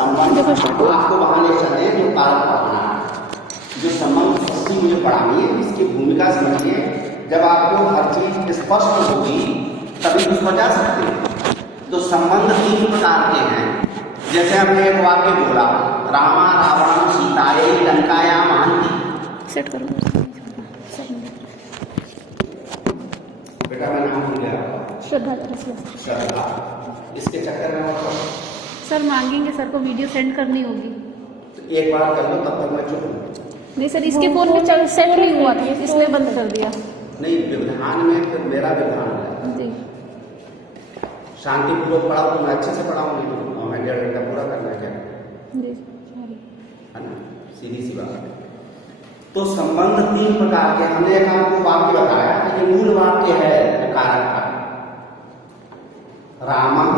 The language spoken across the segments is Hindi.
संबंध आपको वहां ले चले जो कारक पढ़ना है, जो संबंध षष्ठी मुझे पढ़ानी है, इसकी भूमिका समझिए। जब आपको हर चीज स्पष्ट होगी तभी उसको जा सकते हैं। तो संबंध 3 प्रकार के हैं। जैसे हमने एक वाक्य बोला, रामा रावणम सीतायै लंकायाम हन्ति। सेट करो बेटा मैं नाम भूल गया, श्रद्धा। श्रद्धा। इसके चक्कर में सर मांगेंगे, सर को वीडियो सेंड करनी होगी। तो एक बार कर लो, तब तक मैं चुप हूँ। नहीं सर, इसके फोन में चल सेट नहीं हुआ था, इसलिए बंद कर दिया। नहीं, विधान में फिर मेरा विधान है जी, शांतिपूर्वक पढ़ाओ तो मैं अच्छे से पढ़ाऊंगी, तो मैं 1.5 घंटा पूरा करना है क्या जी है ना, सीधी सी बात है। तो संबंध 3 प्रकार के। हमने एक आपको वाक्य बताया कि ये मूल वाक्य है कारक का, रामः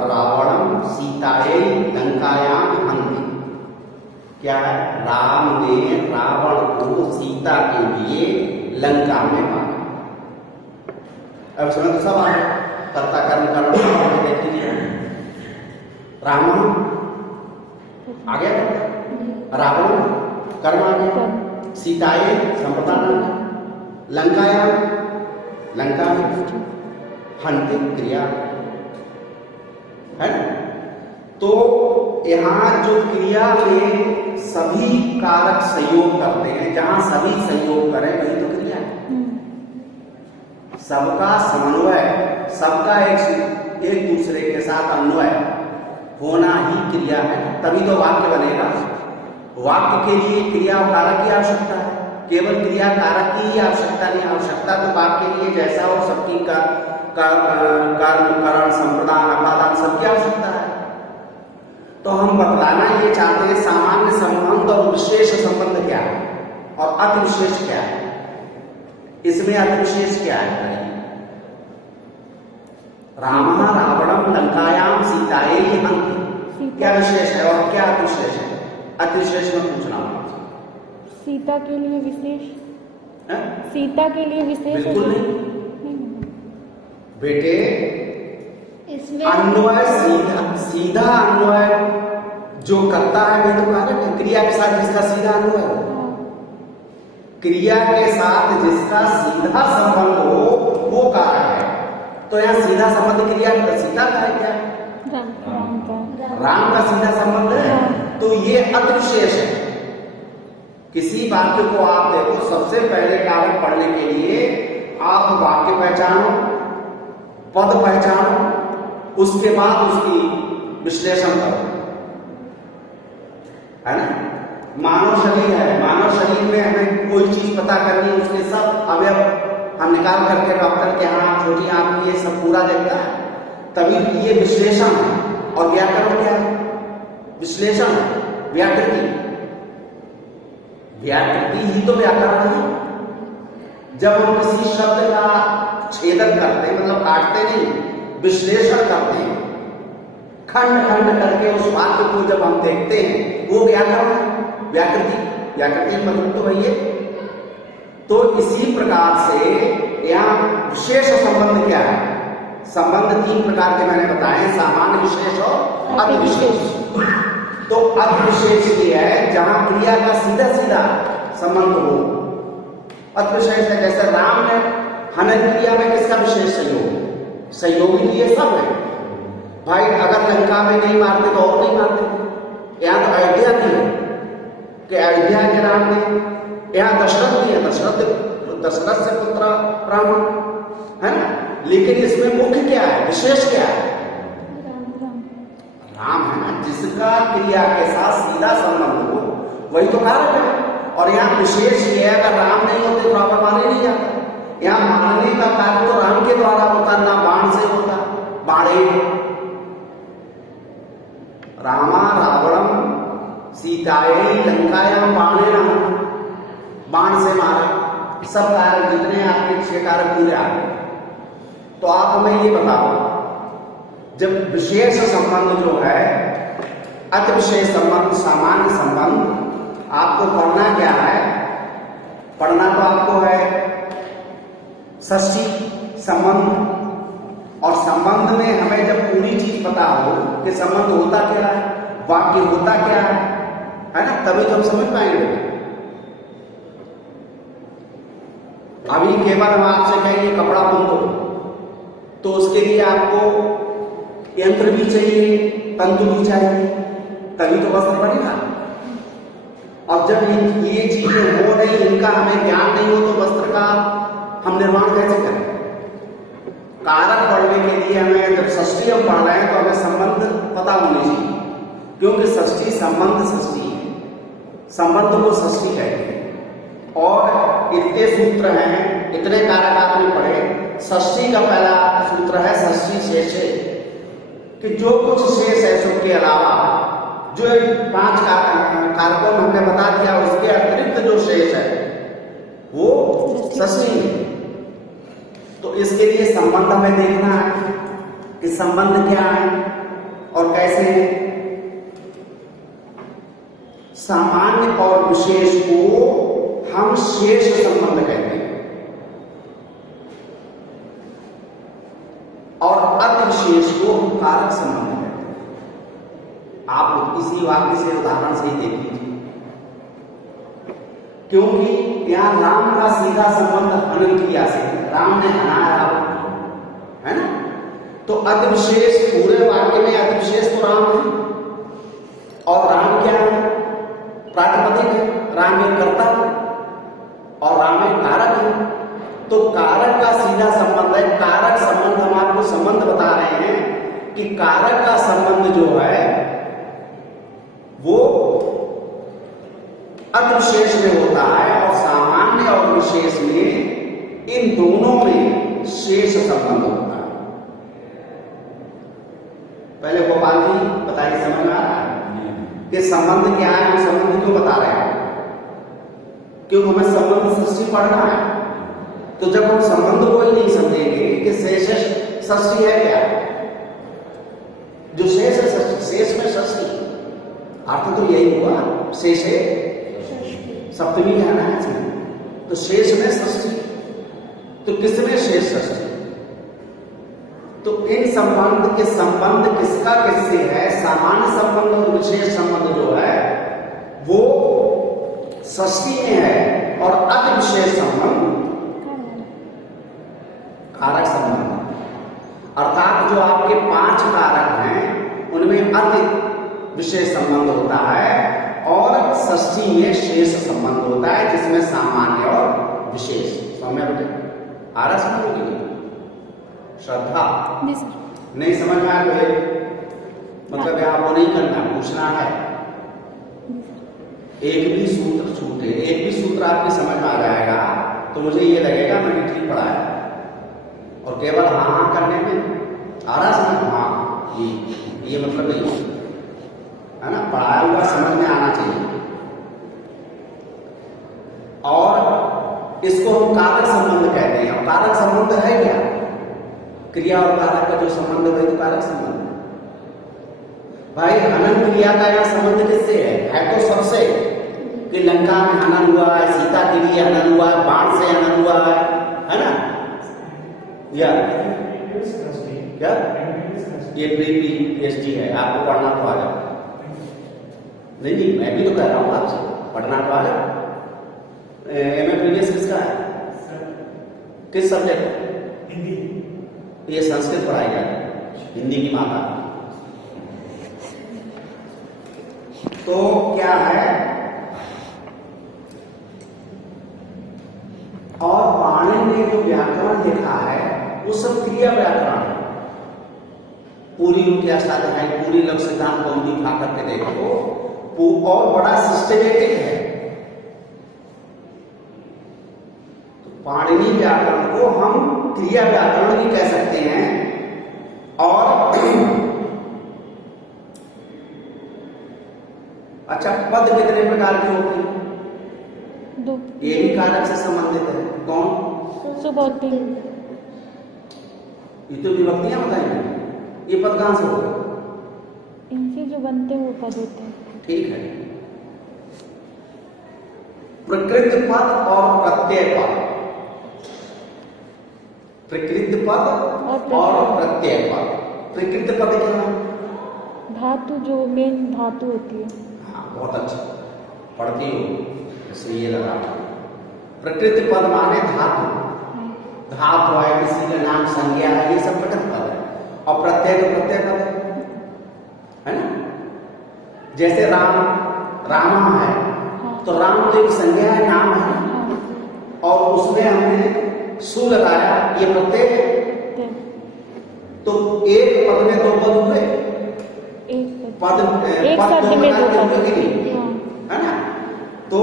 रावणम सीतायै लंकायाम हन्ति। क्या है? राम ने रावण को सीता के लिए लंका में मारा। अब समझ तो सब आ गया, कर्ता कर्म करण देख लीजिए। राम आ गया, रावण कर्म आ गया, सीताये संप्रदान, लंकायाम लंका में, हन्ति क्रिया है ना। तो यहाँ जो क्रिया में सभी कारक सहयोग करते हैं, जहां सभी सहयोग करें वही तो क्रिया है। सबका समन्वय, सबका एक दूसरे के साथ अन्वय होना ही क्रिया है, तभी तो वाक्य बनेगा। वाक्य के लिए क्रिया और कारक की आवश्यकता है, केवल क्रिया कारक की ही आवश्यकता नहीं। आवश्यकता तो वाक्य के लिए जैसा हो सबकी कर्म करण संप्रदान अपादान सबकी आवश्यकता है। तो हम बतलाना ये चाहते हैं सामान्य संबंध और विशेष संबंध क्या है और अति विशेष क्या है। इसमें अति विशेष क्या है? रामः रावणम लंकायाम सीतायै हन्ति, क्या विशेष है और क्या अति विशेष है? अति विशेष में पूछना सीता के लिए विशेष है? सीता के लिए विशेष बिल्कुल नहीं बेटे, अन्वय सीधा अन्वय जो करता है वही तो कारक है। क्रिया के साथ जिसका सीधा अन्वय हो, क्रिया के साथ जिसका सीधा संबंध हो वो कारक है। तो यहाँ सीधा संबंध क्रिया सीता का है क्या? राम का सीधा संबंध है, तो ये अति विशेष है। किसी वाक्य को आप देखो, सबसे पहले कारक पढ़ने के लिए आप वाक्य पहचानो, पद पहचानो, उसके बाद उसकी विश्लेषण करो, है ना। मानव शरीर है, मानव शरीर में हमें कोई चीज पता करनी है, उसके सब अवयव हम निकाल करके डॉक्टर के यहाँ छोटी आंख ये सब पूरा देखता है, तभी ये विश्लेषण है। और व्याकरण क्या है? विश्लेषण है, व्याकृति। व्याकृति ही तो व्याकरण है। जब हम किसी शब्द का छेदन करते हैं, मतलब काटते नहीं, विश्लेषण करते हैं, खंड खंड करके उस वाक्य को जब हम देखते हैं, वो व्याकरण है, व्याकृति। व्याकृति मतलब तो वही है। तो इसी प्रकार से यहाँ विशेष संबंध क्या है? संबंध 3 प्रकार के मैंने बताए, सामान्य, विशेष और अति विशेष। तो अति विशेष ये है जहां क्रिया का सीधा सीधा संबंध हो। अति विशेष है जैसे राम ने हनन क्रिया में किसका विशेष सहयोग? सहयोगी तो ये सब है भाई। अगर लंका में नहीं मारते तो और नहीं मारते। यहाँ तो अयोध्या की है कि अयोध्या के राम ने, यहाँ दशरथ भी है, दशरथ से पुत्र राम है ना। लेकिन इसमें मुख्य क्या है, विशेष क्या है? राम है ना, जिसका क्रिया के साथ सीधा संबंध हो वही तो कारक है। और यहाँ विशेष ये है, अगर राम नहीं होते तो आप माने नहीं जाता। यहाँ मानने का कार्य तो राम के द्वारा होता, ना बाण से होता। बाणे रामा रावणम सीतायै लंकायाम बाणेन, बाण से मारा। सब कारक जितने आपके 6 कारक पूरे आ गए। तो आप हमें ये बताओ, जब विशेष संबंध जो है, अति विशेष संबंध, सामान्य संबंध, आपको पढ़ना क्या है? पढ़ना तो आपको है षष्ठी संबंध। और संबंध में हमें जब पूरी चीज पता हो कि संबंध होता क्या है, वाक्य होता क्या है ना, तभी तो हम समझ पाएंगे। अभी केवल हम आपसे कहेंगे कपड़ा बुन दो, तो उसके लिए आपको यंत्र भी चाहिए, तंतु भी चाहिए, तभी तो वस्त्र बनेगा। और जब ये चीजें हो नहीं, इनका हमें ज्ञान नहीं हो, तो वस्त्र का हम निर्माण कैसे करें? कारक पढ़ने के लिए हमें, जब षष्ठी हम पढ़ रहे हैं तो हमें संबंध पता होने चाहिए, क्योंकि षष्ठी संबंध षष्ठी है, संबंध को षष्ठी कहते हैं। और इतने सूत्र हैं, इतने कारक आपने पढ़े। षष्ठी का पहला सूत्र है षष्ठी शेषे, कि जो कुछ शेष है उसके अलावा, जो 5 कारकों में हमने बता दिया, उसके अतिरिक्त जो शेष है वो षष्ठी है। तो इसके लिए संबंध हमें देखना है कि संबंध क्या है और कैसे है। सामान्य और विशेष को हम शेष संबंध कहते हैं, और अति विशेष को हम कारक संबंध कहते हैं। आप इसी वाक्य से, उदाहरण से ही देख लीजिए, क्योंकि यहां राम का सीधा संबंध हनन क्रिया से, राम ने हनाया रावण, है ना। तो अति विशेष, पूरे वाक्य में अति विशेष तो राम है, और राम क्या है? प्रातिपदिक है, राम एक कर्ता है और राम एक कारक है। तो कारक का सीधा संबंध है। कारक संबंध, हम आपको संबंध बता रहे हैं कि कारक का संबंध जो है वो अति विशेष में होता है, और सामान्य और विशेष में, इन दोनों में शेष संबंध होता है। पहले गोपाल जी बताइए, समझ में आ रहा है कि संबंध क्या है? हम संबंध क्यों बता रहे हैं? क्योंकि हमें संबंध षष्ठी पढ़ना है। तो जब हम संबंध को ही नहीं समझेंगे कि शेष षष्ठी है क्या, जो शेष है षष्ठी, शेष में षष्ठी, अर्थ तो यही हुआ, शेष है सप्तमी है ना, तो शेष में षष्ठी, तो किसमें शेष षष्ठी? तो इन संबंध के संबंध किसका किससे है? सामान्य संबंध और विशेष संबंध जो है वो षष्ठी में है, और अति विशेष संबंध कारक संबंध। अर्थात जो आपके 5 कारक हैं उनमें अति विशेष संबंध होता है, और षष्ठी में शेष संबंध होता है, जिसमें सामान्य और विशेष। समझ बेटे आ रहा? समझोगे? श्रद्धा नहीं समझ में आया तो मतलब आपको नहीं करना, पूछना है। एक भी सूत्र छूटे, एक भी सूत्र आपकी समझ में आ जाएगा तो मुझे ये लगेगा मैंने ठीक पढ़ाया। और केवल हाँ करने में आ रहा समझ, हाँ ये मतलब नहीं है ना, पढ़ाया हुआ समझ में आना चाहिए। और इसको हम कारक संबंध कहते हैं। और कारक संबंध है क्या? क्रिया और कारक का जो संबंध है तो कारक संबंध। भाई हनन क्रिया का यहां संबंध किससे है तो सबसे, कि लंका में हनन हुआ है, सीता के लिए हनन हुआ है, बाण से हनन हुआ है ना? या क्या ये PhD है, आपको पढ़ना तो आ जाए। नहीं मैं भी तो कह रहा हूँ आपसे, पढ़ना तो आ जाए। MA प्रीवियस किसका है? किस सब्जेक्ट? हिंदी। ये संस्कृत पढ़ाई जाए, हिंदी की माता। तो क्या है, और पाणिनि ने जो व्याकरण लिखा है वो सब क्रिया व्याकरण है। पूरी उनकी अष्टाध्यायी, पूरी लघु सिद्धांत कौमुदी उठा करके देखो, और बड़ा सिस्टमेटिक है। तो पाणिनि व्याकरण को हम क्रिया व्याकरण भी कह सकते हैं। और अच्छा, पद कितने प्रकार के होते हैं? 2। ये भी कारक से संबंधित है। कौन? सुबोधि। ये तो विभक्तियां बताएंगे। ये पद कहां से होगा? इनसे जो बनते हैं वो पद होते हैं। ठीक है। प्रकृत पद और प्रत्यय पद। प्रकृत पद और प्रत्यय पद। प्रकृत पद क्या है? धातु जो मेन धातु होती है। हाँ, बहुत अच्छा पढ़ती हो, इसलिए ये लगा। प्रकृति पद माने धातु, धातु है, किसी का नाम, संज्ञा है, ये सब प्रकृति पद है। और प्रत्यय तो प्रत्यय पद है ना। जैसे राम, रामा है, तो राम तो एक संज्ञा है, नाम है, और उसमें हमने सु लगाया, ये प्रत्यय। तो एक पद में दो पद हुए, पद एक पद शब्द दो में दो प्रकार के पद, हुए कि नहीं, है ना। तो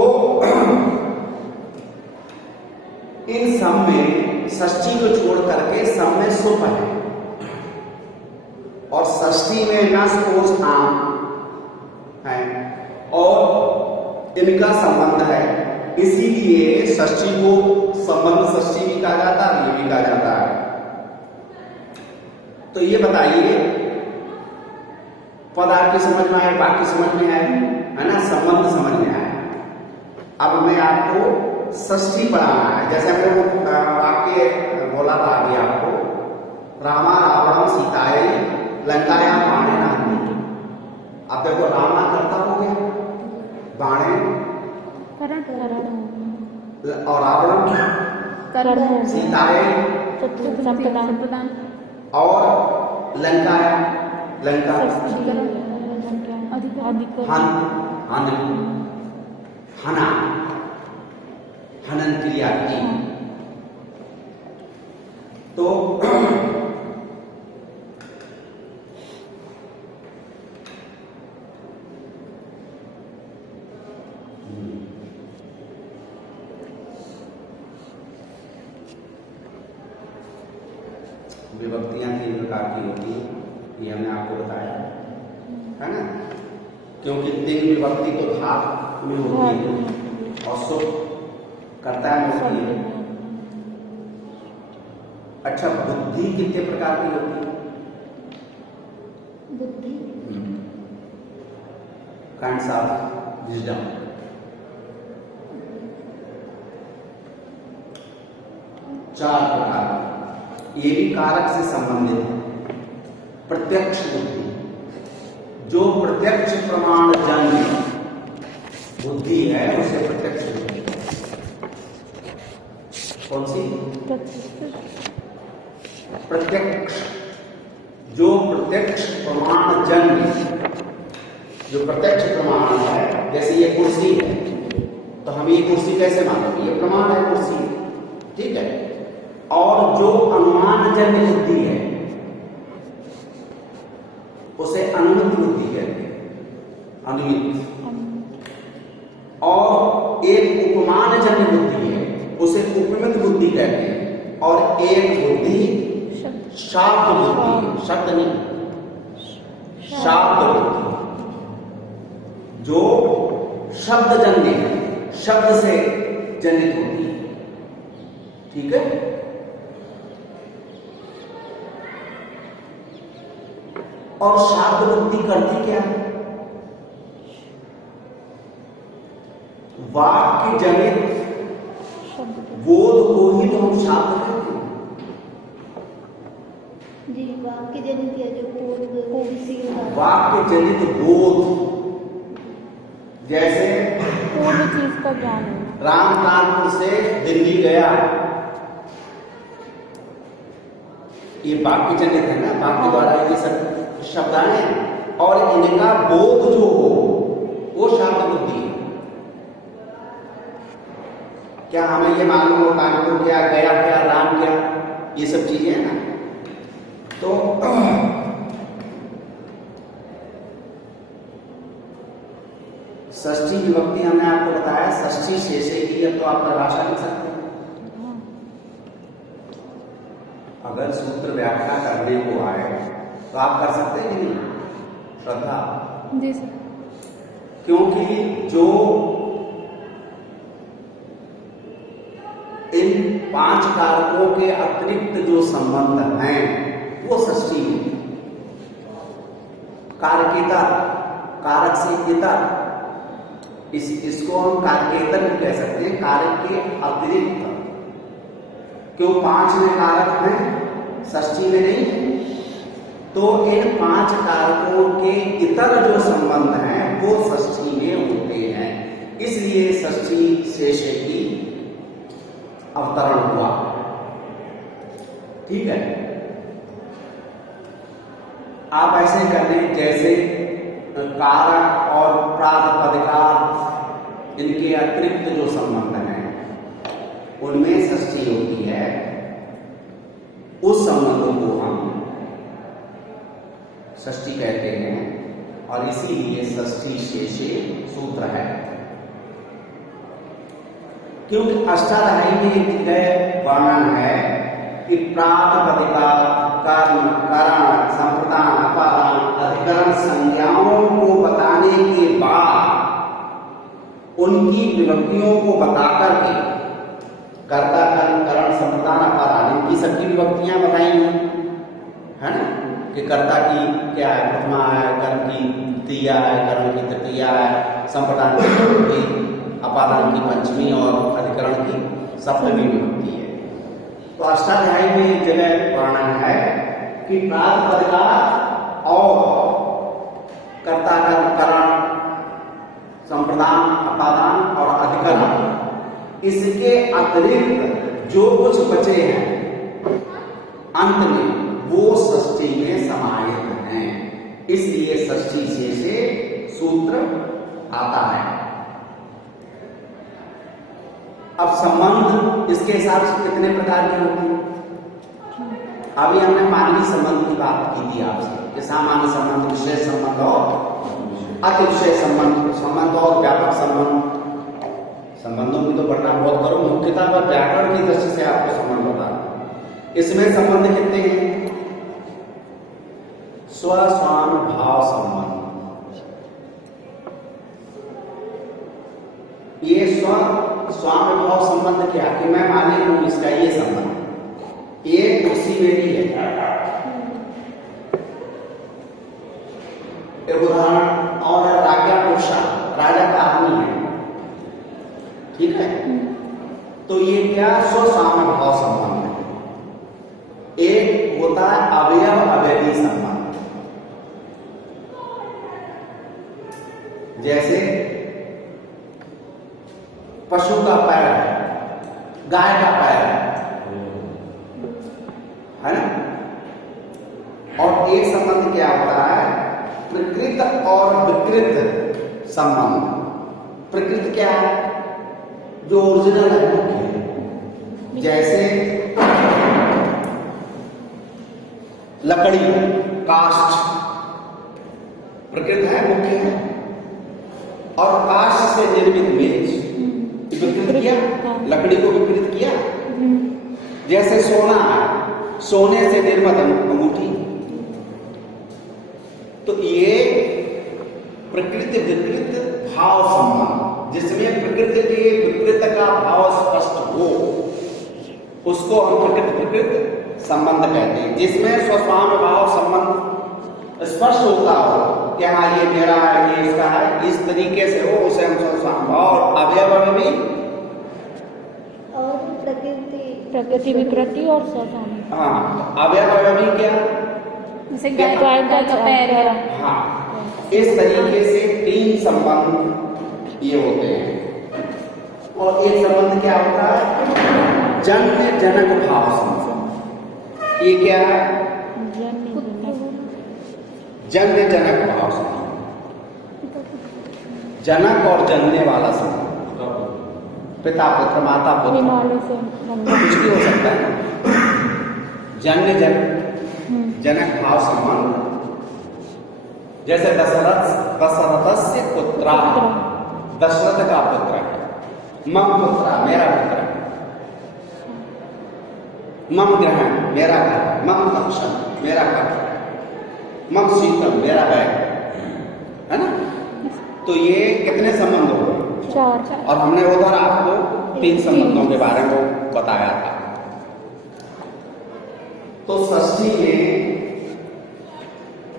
इन सब में षष्ठी को छोड़ करके सब में सुप है, और षष्ठी में नस कोष आम है, और इनका संबंध है, इसीलिए षष्ठी को संबंध षष्ठी भी कहा जाता है, ये भी कहा जाता है। तो ये बताइए, पद आपकी समझ में आए, वाक्य समझ में आए, है ना, संबंध समझ में आए। अब मैं आपको षष्ठी पढ़ाना है। जैसे हमने वो वाक्य बोला था अभी आपको, रामा रावणम सीतायै लंकायां बाणेन हन्ति। अब देखो, रामा कर्ता हो गया, बाणे और रावणम सीतायै संप्रदान और लंकाया, लंका हना, हनन क्रिया की। तो विभक्तियां 3 प्रकार की होती हैं, ये हमने आपको बताया, है ना। क्योंकि 3 विभक्ति तो धात में होती है और सुप कर्ता में होती है। अच्छा, बुद्धि कितने प्रकार की होती है? बुद्धि काइंड्स ऑफ विजडम। चार प्रकार, ये भी कारक से संबंधित है। प्रत्यक्ष बुद्धि, जो प्रत्यक्ष प्रमाण जन्य बुद्धि है, उसे प्रत्यक्ष बुद्धि। कौन सी? प्रत्यक्ष, जो प्रत्यक्ष प्रमाण जन्य, जो प्रत्यक्ष प्रमाण है। जैसे ये कुर्सी है, तो हम ये कुर्सी कैसे मानोगे? ये प्रमाण है, कुर्सी, ठीक है। और जो अनुमान जन्य बुद्धि है, उसे अनुमित बुद्धि कहते हैं, अनुमित। और एक उपमान जन्य बुद्धि है, उसे उपमित बुद्धि कहते हैं। और एक बुद्धि शाब्द बुद्धि, शब्द नहीं, शाब्द बुद्धि, जो शब्द जन्य है, शब्द से जनित होती है, ठीक है। और शाब्द बुद्धि करती क्या है? वाक्य जनित बोध को ही तो हम शाब्द कहते हैं। जी, वाक्य जनित या जो बोध, वाक्य जनित बोध, जैसे पूर्ण चीज का ज्ञान है। राम कानपुर से दिल्ली गया, ये वाक्य जनित है ना, वाक्य द्वारा ये सब शब्द आए, और इनका बोध जो हो वो शब्द बुद्धि है। क्या हमें ये मालूम हो कानपुर क्या, गया क्या, राम क्या, ये सब चीजें हैं ना। तो षष्ठी विभक्ति हमने आपको बताया, षष्ठी शेषे की। अब तो आप परिभाषा लिख सकते हैं। अगर सूत्र व्याख्या करने को आए तो आप कर सकते हैं कि नहीं, श्रद्धा? जी सर। क्योंकि जो इन 5 कारकों के अतिरिक्त जो संबंध हैं, वो षष्ठी में कारकेतर, कारक से इतर, इसको हम कारकेतर भी कह सकते हैं, कारक के अतिरिक्त। क्यों? 5 में कारक हैं, षष्ठी में नहीं। तो इन 5 कारकों के इतर जो संबंध हैं वो षष्ठी में होते हैं, इसलिए षष्ठी शेषे की अवतरण हुआ। ठीक है, आप ऐसे कर लें जैसे कारक और प्रातिपदिकार्थ इनके अतिरिक्त जो संबंध हैं उनमें षष्ठी होती है, उस संबंध को हम षष्ठी कहते हैं और इसीलिए षष्ठी शेषे सूत्र है। क्योंकि अष्टाध्यायी में एक वर्णन है कि प्रातिपदिका, कर्म, करण, संप्रदान, अपादान, अधिकरण संज्ञाओं को बताने के बाद उनकी विभक्तियों को बताकर के कर्ता, कर्म, करण, संप्रदान, अपादान इनकी सबकी विभक्तियां बताई है ना, कि कर्ता की क्या है, प्रथमा है, कर्म की द्वितीया है, कर्म की तृतीया है, संप्रदान की चतुर्थी, अपादान की पंचमी और अधिकरण की सप्तमी विभक्ति है। तो अष्टाध्यायी में एक जगह वर्णन है कि प्रातिपदिका और कर्ता, कर्म, करण, संप्रदान, अपादान और अधिकरण, इसके अतिरिक्त जो कुछ बचे हैं अंत में वो षष्ठी में समाहित हैं, इसलिए षष्ठी शेषे सूत्र आता है। अब संबंध इसके हिसाब से कितने प्रकार के होते हैं? अभी हमने मानवीय संबंध की बात की थी आपसे, कि सामान्य संबंध, विशेष संबंध और अति विशेष संबंध और व्यापक संबंध। संबंधों की तो पढ़ना बहुत करो, मुख्यतः पर व्याकरण की दृष्टि से आपको संबंध होता है। इसमें संबंध कितने हैं? स्व स्वानुभाव संबंध। ये स्वानुभाव संबंध क्या, कि मैं मालिक हूं इसका, ये संबंध ये कुर्सी मेरी है। एक उदाहरण और राजा पुरुषा, राजा का आदमी है, ठीक है, तो ये क्या स्वसामभाव संबंध है। एक होता है अवयव अवयवी संबंध, जैसे पशु का पैर है, गाय का पैर है ना। और एक संबंध क्या होता है, प्रकृत और विकृत संबंध। प्रकृत क्या है, जो ओरिजिनल है, मुख्य है, जैसे लकड़ी, काष्ठ प्रकृत है, मुख्य है, और काष्ठ से निर्मित मेज विकृत किया, लकड़ी को विकृत किया। जैसे सोना है, सोने से निर्मित अंगूठी, तो ये प्रकृति विकृत भाव संबंध, जिसमें प्रकृति के विकृत का भाव स्पष्ट हो, उसको हम प्रकृति विकृत संबंध कहते हैं। जिसमें स्वस्वाम भाव संबंध स्पष्ट होता हो कि हाँ ये मेरा है, ये इसका है, इस तरीके से हो, उसे हम स्वस्वाम भाव। और अवयव में भी और प्रकृति विकृति और स्वसाम। हाँ, अवयव में क्या, जैसे गाय का पैर है। हाँ, इस तरीके से तीन संबंध ये होते हैं। और एक संबंध क्या होता है, जन्य जनक भाव संबंध। ये क्या है, जन्य जनक भाव संबंध, जनक और जनने वाला संबंध, पिता पुत्र, माता पुत्र, कुछ भी हो सकता है। जन्य जनक भाव संबंध, जैसे दशरथ से पुत्र, दशरथ का पुत्र है, मम पुत्र मेरा पुत्र है, मम ग्रहण मेरा घर, मम कक्षम मेरा कक्ष, मम शीतम मेरा बैग, है ना। तो ये कितने संबंध हो गए, 4। और हमने उधर आपको 3 संबंधों के बारे में बताया था। तो षष्ठी में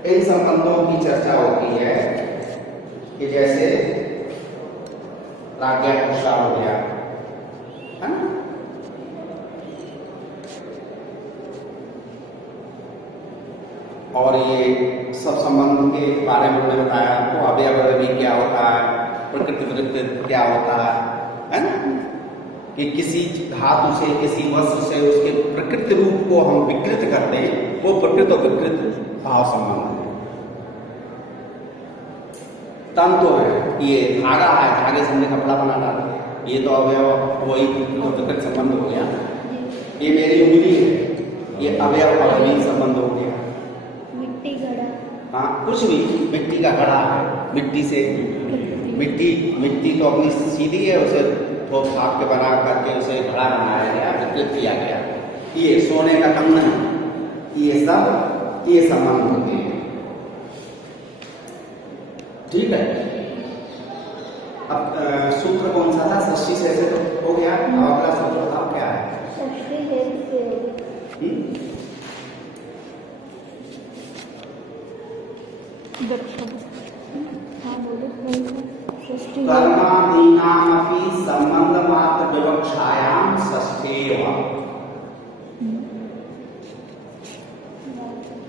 इन संबंधों की चर्चा होती है कि जैसे राज्ञा पुरुषा हो गया, है ना, और ये सब संबंध के बारे में मैंने बताया आपको, अवयव भी क्या होता है, प्रकृति वृत्ति क्या होता है ना, कि किसी धातु से किसी वस्तु से उसके प्रकृति रूप को हम विकृत करते हैं, वो प्रकृत और विकृत भाव संबंध है। तंतु है, ये धागा है, धागे से हमने कपड़ा बना डाला, ये तो अवयव वही तो विकृत संबंध हो गया। ये मेरी उंगली है, ये अवयव अवयवी संबंध हो गया। मिट्टी घड़ा, हाँ कुछ भी, मिट्टी का घड़ा है, मिट्टी से मिट्टी तो अपनी सीधी है, उसे ठोक थाप के बना करके उसे घड़ा बनाया गया, विकृत किया गया। ये सोने का कंगन, ये सब ये संबंध होते हैं। ठीक है, अब सूत्र कौन सा था? षष्ठी से ऐसे तो हो गया। अब अगला सूत्र बताओ क्या है? षष्ठी है से हाँ बोलो षष्ठी कर्मादीनामपि संबंध मात्र विवक्षायाम षष्ठेव।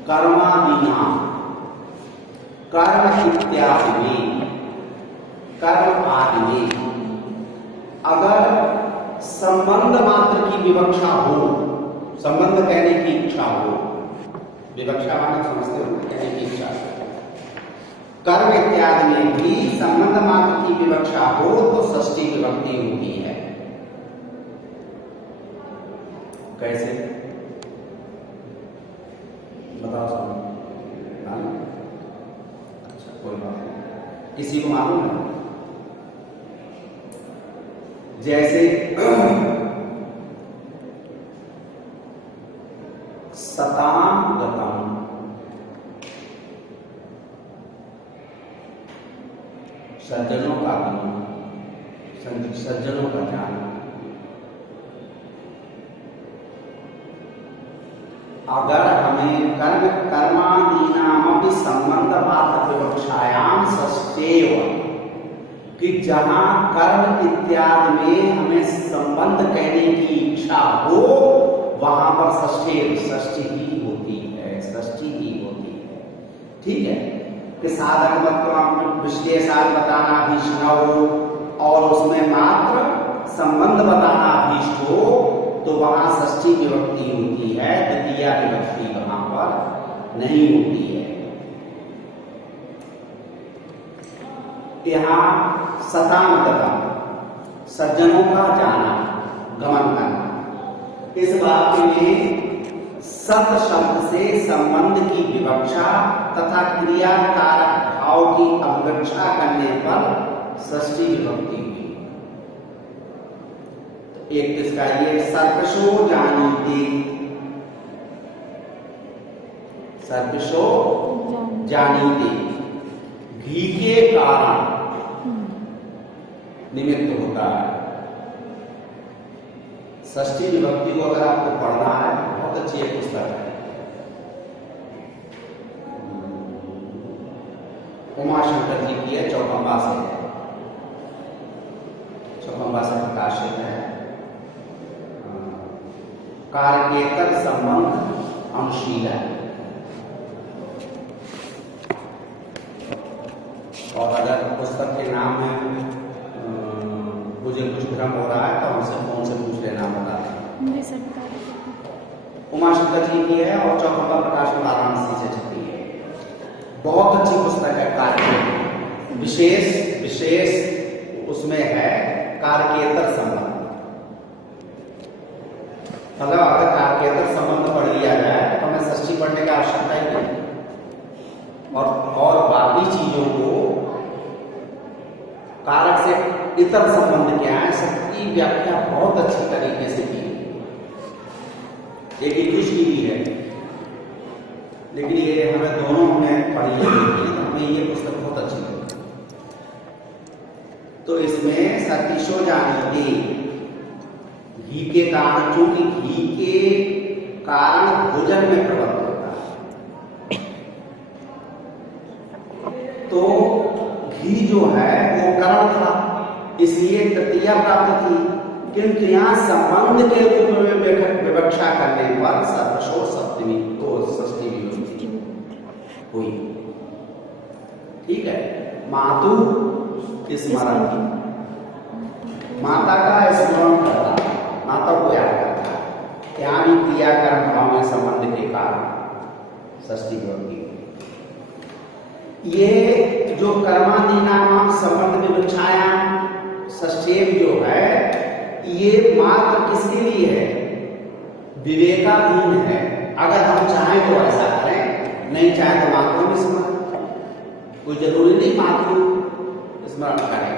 कर्मादीनाम, कर्म इत्यादि में, कर्म आदि में अगर संबंध मात्र की विवक्षा हो, संबंध कहने की इच्छा हो, विवक्षा माने समझते हो, कहने की इच्छा, कर्म इत्यादि में भी संबंध मात्र की विवक्षा हो तो षष्ठी विभक्ति होती है। कैसे बताओ सब? अच्छा कोई बात नहीं, किसी को मालूम है? जैसे सताम गतम, सज्जनों का आगमन, सज्जनों का जाना। अगर हमें कर्मादीनामपि संबंध मात्र विवक्षायाम षष्ठेव, कि जहां कर्म इत्यादि में हमें संबंध कहने की इच्छा हो वहां पर षष्ठी ही होती है, षष्ठी ही होती है। ठीक है, कि साधक विश्लेषण बताना अभीष्ट न हो और उसमें मात्र संबंध बताना अभीष्ट हो तो वहां षष्ठी विभक्ति होती है, द्वितीय विभक्ति वहां पर नहीं होती है। यहाँ सतामतम, सज्जनों का जाना, गमन करना, इस वाक्य में सत शब्द से संबंध की विवक्षा तथा क्रिया कारक भाव की अभिवक्षा करने पर षष्ठी विभक्ति हुई। तो एक इसका ये सर्पशो जानीते, सर्पशो जानीते, घी के कारण निमित्त होता है। षष्ठी विभक्ति को अगर आपको पढ़ना है, बहुत अच्छी एक पुस्तक है, उमाशंकर जी की है, चौखंबा से प्रकाशित है। कारकेतर संबंध अनुशीलन। और अगर पुस्तक के नाम में मुझे कुछ भ्रम हो रहा है तो हमसे फोन से पूछ लेना, बता दें। उमाशंकर जी की है और चौखंबा प्रकाशन वाराणसी से छपी है, बहुत अच्छी पुस्तक है। कारकेतर विशेष उसमें है कारकेतर संबंध, मतलब अगर कारकेतर संबंध पढ़ लिया जाए तो हमें षष्ठी पढ़ने की आवश्यकता ही नहीं, और बाकी चीजों को कारक से इतर संबंध क्या है सबकी व्याख्या बहुत अच्छी तरीके से की, एक इंग्लिश की भी है, लेकिन ये हमें दोनों हमने पढ़ी है, तो हमें ये पुस्तक बहुत अच्छी लगी। तो इसमें सतीशो जानीते, घी के कारण, चूंकि घी के कारण भोजन में प्रवृत्त होता है, तो घी जो है वो करण था, इसलिए तृतीया प्राप्त थी, किंतु यहाँ संबंध के रूप में विवक्षा करने पर सर्वशो सप्तमी को षष्ठी विभक्ति हुई। ठीक है। मातु स्मरण, माता का स्मरण करना, माता को याद करना, क्या भी क्रिया कर्म भाव में संबंध के कारण षष्ठी विभक्ति। ये जो कर्मादीनाम संबंध में विवक्षायाम षष्ठेव जो है, ये मात्र किसके लिए है? विवेकाधीन है। अगर हम चाहें तो ऐसा करें, नहीं चाहें तो मातृ में स्मरण, कोई जरूरी नहीं मातृ स्मरण करें।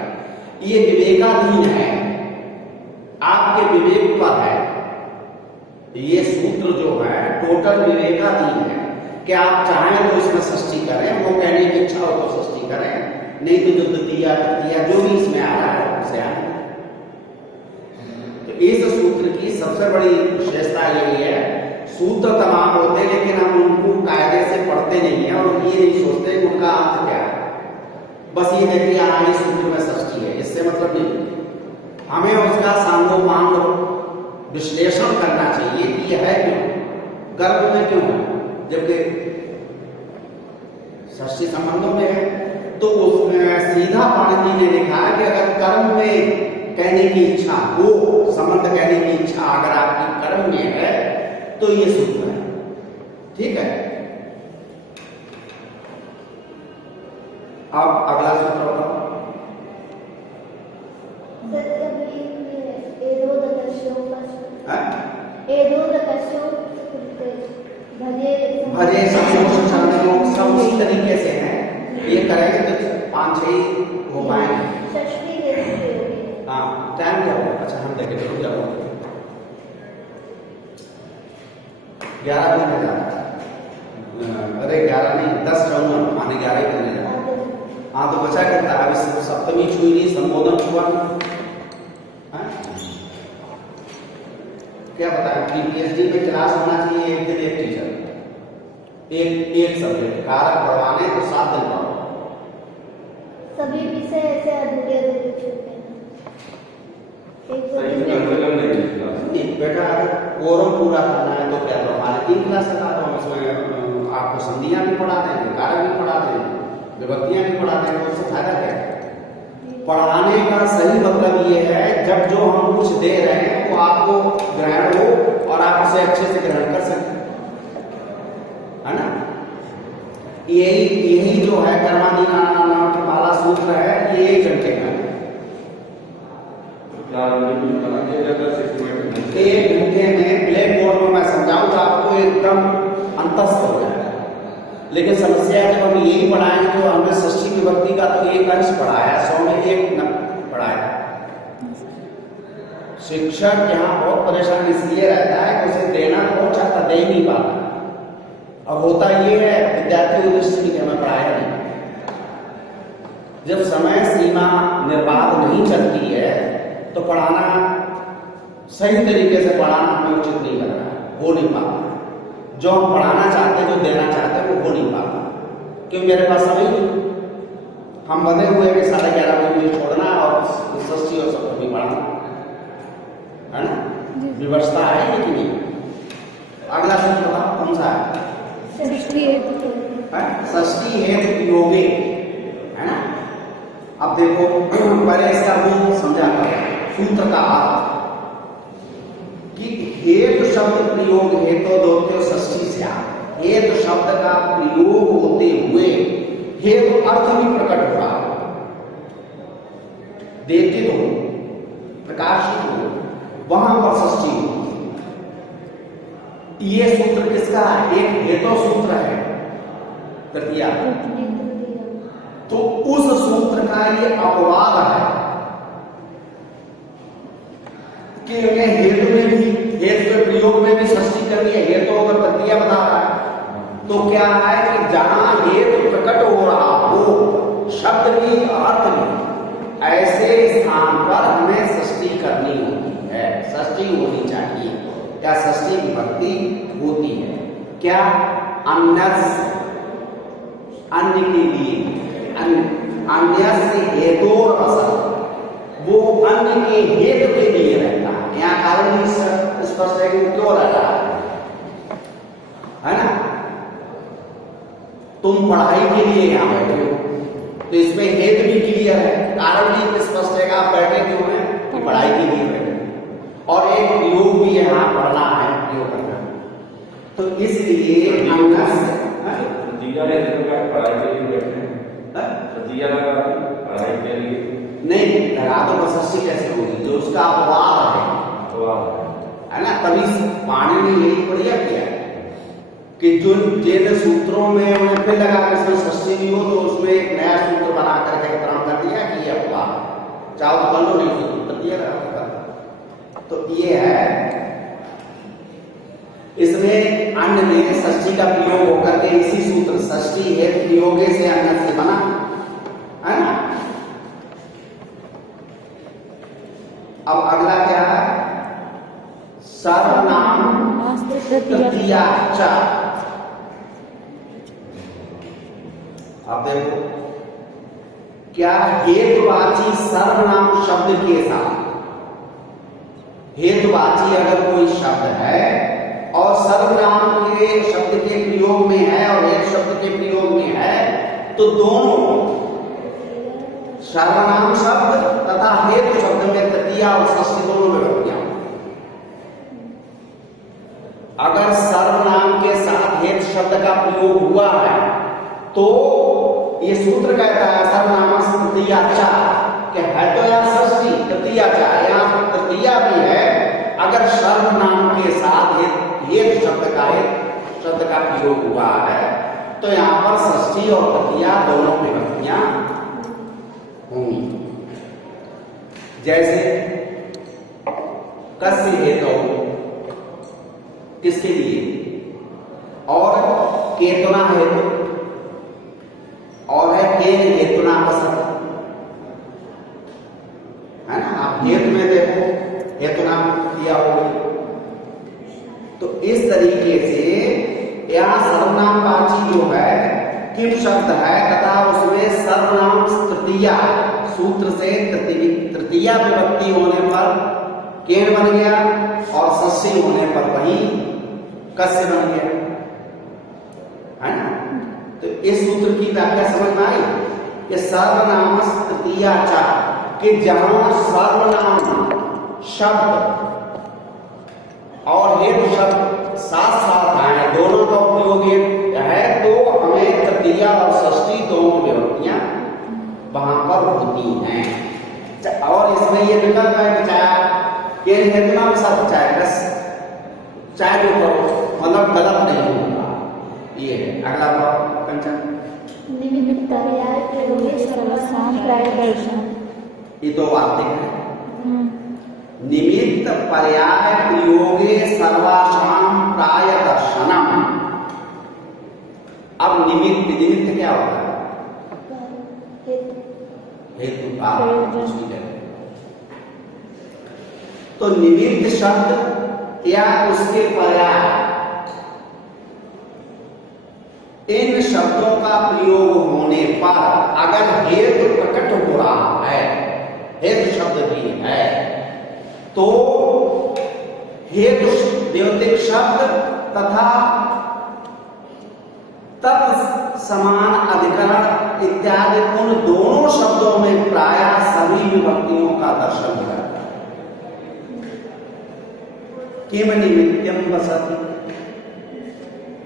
ये विवेकाधीन है, आपके विवेक पर है। ये सूत्र जो है टोटल विवेकाधीन है कि आप चाहें तो इसमें षष्ठी करें, वो कहने की इच्छा हो तो षष्ठी करें, नहीं तो जो द्वितीया तृतीया जो भी इसमें आ रहा है उसे आए। तो इस सूत्र की सबसे बड़ी विशेषता यही है, सूत्र तमाम होते हैं लेकिन हम उनको कायदे से पढ़ते नहीं है और ये नहीं सोचते कि उनका अर्थ क्या है। बस ये है कि हाँ ये सूत्र में षष्ठी है, इससे मतलब नहीं। हमें उसका सांगोपांग विश्लेषण करना चाहिए कि यह है क्यों, गर्भ में क्यों है, जबकि षष्ठी संबंधों में है। तो उसमें सीधा पाणिनि ने लिखा है कि अगर कर्म में कहने की इच्छा हो, संबंध कहने की इच्छा अगर आपकी कर्म में है तो ये सूत्र है, ठीक है। अब अगला सूत्र बताओ। भजे सब उसी तरीके से है, ये करेंगे तो 5-6 हो पाएंगे। हाँ टाइम क्या होगा? अच्छा हम देखें क्या होगा, 11 बजने जा रहा है। अरे 11 नहीं 10 जाऊंगा, माने 11 बजने जा रहा है। हाँ तो बचा करता है, अभी सप्तमी छुई नहीं, संबोधन हुआ। क्या बताया कि पीएचडी में क्लास होना चाहिए एक दिन एक टीचर, एक सब्जेक्ट, कारक पढ़वाने तो 7 दिन पढ़ो। सभी विषय ऐसे अधूरे अधूरे छूटते हैं। बेटा कोरम पूरा करना है तो क्या तो हमारे 3 क्लास लगा दो, हम इसमें आपको संधियां भी पढ़ा देंगे, कारक भी पढ़ा देंगे, विभक्तियां भी पढ़ा देंगे, तो उससे फायदा क्या है? पढ़ाने का सही मतलब ये है जब जो हम कुछ दे रहे हैं वो आपको ग्रहण हो और आप उसे अच्छे से ग्रहण कर सकें, है ना। यही जो है कर्मादीनाम वाला सूत्र है, ये 1 घंटे का है। 1 घंटे में ब्लैक बोर्ड में मैं समझाऊं तो आपको एकदम अंतस्थ हो जाएगा। लेकिन समस्या है जब हम यही पढ़ाएंगे तो हमने षष्ठी विभक्ति का तो 1 अंश पढ़ाया, 100 में 1 पढ़ाया। शिक्षक यहाँ बहुत परेशान इसलिए रहता है कि उसे देना तो बहुत चाहता, दे ही नहीं पाता। अब होता ये है विद्यार्थी को दृष्टि की हमें पढ़ाया नहीं। जब समय सीमा निर्बाध नहीं चलती है तो पढ़ाना सही तरीके से पढ़ाना हमें उचित नहीं लग रहा है, हो नहीं पाता। जो हम पढ़ाना चाहते हैं, जो देना चाहते हैं, वो हो नहीं पाता क्योंकि मेरे पास समय नहीं। हम बंधे हुए कि 11:30 बजे मुझे छोड़ना और षष्ठी और सप्तमी पढ़ाना, है ना। व्यवस्था है कि नहीं? अगला सूत्र बताओ कौन सा है? षष्ठी हेतु योगे, है ना। अब देखो पहले इसका मूल समझा सूत्र का अर्थ कि हेतु शब्द प्रयोग हेतु दोत्यो षष्ठी से, हेतु शब्द का प्रयोग होते हुए हेतु अर्थ भी प्रकट हुआ, देते हो प्रकाशित हो, वहां पर षष्ठी हो। ये सूत्र किसका है? एक हेतु सूत्र है, तृतीया। तो उस सूत्र का ये अपवाद है कि उन्हें हेतु में भी, हेतु के प्रयोग में भी षष्ठी करनी है। हेतु अगर तृतीया बता रहा है तो क्या है कि जहां हेतु प्रकट हो रहा हो, शब्द भी अर्थ भी, ऐसे स्थान पर हमें षष्ठी करनी होती है, षष्ठी होनी चाहिए। क्या षष्ठी विभक्ति होती है? क्या अन्यस्य, अन्य के लिए, अन्यस्य हेतोर असर, वो अन्य के हेतु के लिए रहता है। यहाँ कारण स्पष्ट है कि क्यों रह रहा है ना। तुम पढ़ाई के लिए यहाँ बैठे हो, तो इसमें हेतु भी क्लियर है, कारण भी स्पष्ट है कि आप बैठे क्यों हैं, कि पढ़ाई के लिए बैठे, और एक प्रयोग भी यहाँ पढ़ना है, प्रयोग करना है। तो इसलिए पढ़ाई के लिए बैठे हैं, पढ़ाई के लिए नहीं लगा तो बसस्सी कैसे होगी, जो उसका अपवाद है ना। तभी पाणिनि ने यही बढ़िया किया कि जो जिन सूत्रों में उन्हें फिर लगा कि इसमें षष्ठी भी हो, तो उसमें एक नया सूत्र बना करके ग्रहण कर दिया कि ये अपवाद, चाहो तो कर लो, नहीं तो उत्तर दिया लगा। तो ये है, इसमें अन्य में षष्ठी का प्रयोग होकर के इसी सूत्र षष्ठी है प्रयोगे से अन्य से बना है ना। अब अगला क्या है, सर्वनाम तृतीया च। अब देखो क्या हेतुवाची सर्वनाम शब्द के साथ, हेतुवाची अगर कोई शब्द है और सर्वनाम के शब्द के प्रयोग में है और एक शब्द के प्रयोग में है, तो दोनों सर्वनाम शब्द तथा हेतु शब्द में तृतीया और षष्ठी दोनों विभक्तियां। अगर सर्वनाम के साथ हेतु शब्द का प्रयोग हुआ है तो ये सूत्र कहता है सर्वनाम तृतीया च, कि है तो यहाँ षष्ठी तृतीया च, यहाँ तृतीया भी है। अगर सर्वनाम के साथ हेतु शब्द का प्रयोग हुआ है तो यहाँ पर षष्ठी और तृतीया दोनों विभक्तियां होंगी। जैसे कस्य हेतु किसके लिए, और केतना हेतु, और है केन हेतुना पसंद, है ना। आप हेतु में देखो हेतुना दिया होगा। तो इस तरीके से यहाँ सर्वनाम वाची जो है किम शब्द है तथा उसमें सर्वनाम तृतीया सूत्र से तृतीया विभक्ति होने पर केन बन गया और षष्ठी होने पर वही कस्य बन गया, है ना। तो इस सूत्र की व्याख्या समझ में आई कि सर्वनाम तृतीया च, कि जहां सर्वनाम शब्द और हेतु शब्द साथ साथ आए, दोनों का उपयोग है, तो हमें तृतीया और षष्ठी दोनों विभक्तियां वहां पर होती हैं। और इसमें ये विकल्प है कि चाहे केन हेतुना के साथ चाहे बस चाहे जो करो, मतलब गलत नहीं होगा। ये है अगला पंचम निमित्त पर्याय प्रयोगे सर्वनाम प्राय दर्शन। ये दो वार्तिक है। निमित्त पर्याय प्रयोगे सर्वासाम प्राय दर्शनम। अब निमित्त क्या होता है, हेतु का तो निमित्त शब्द या उसके पर्याय, इन शब्दों का प्रयोग होने पर अगर हेतु प्रकट हो रहा है, हेतु शब्द भी है, तो हेतु द्योतिक शब्द तथा तत्समान अधिकरण इत्यादि उन दोनों शब्दों में प्राय सभी विभक्तियों का दर्शन हो जाता है। किम निमित्तम वसति,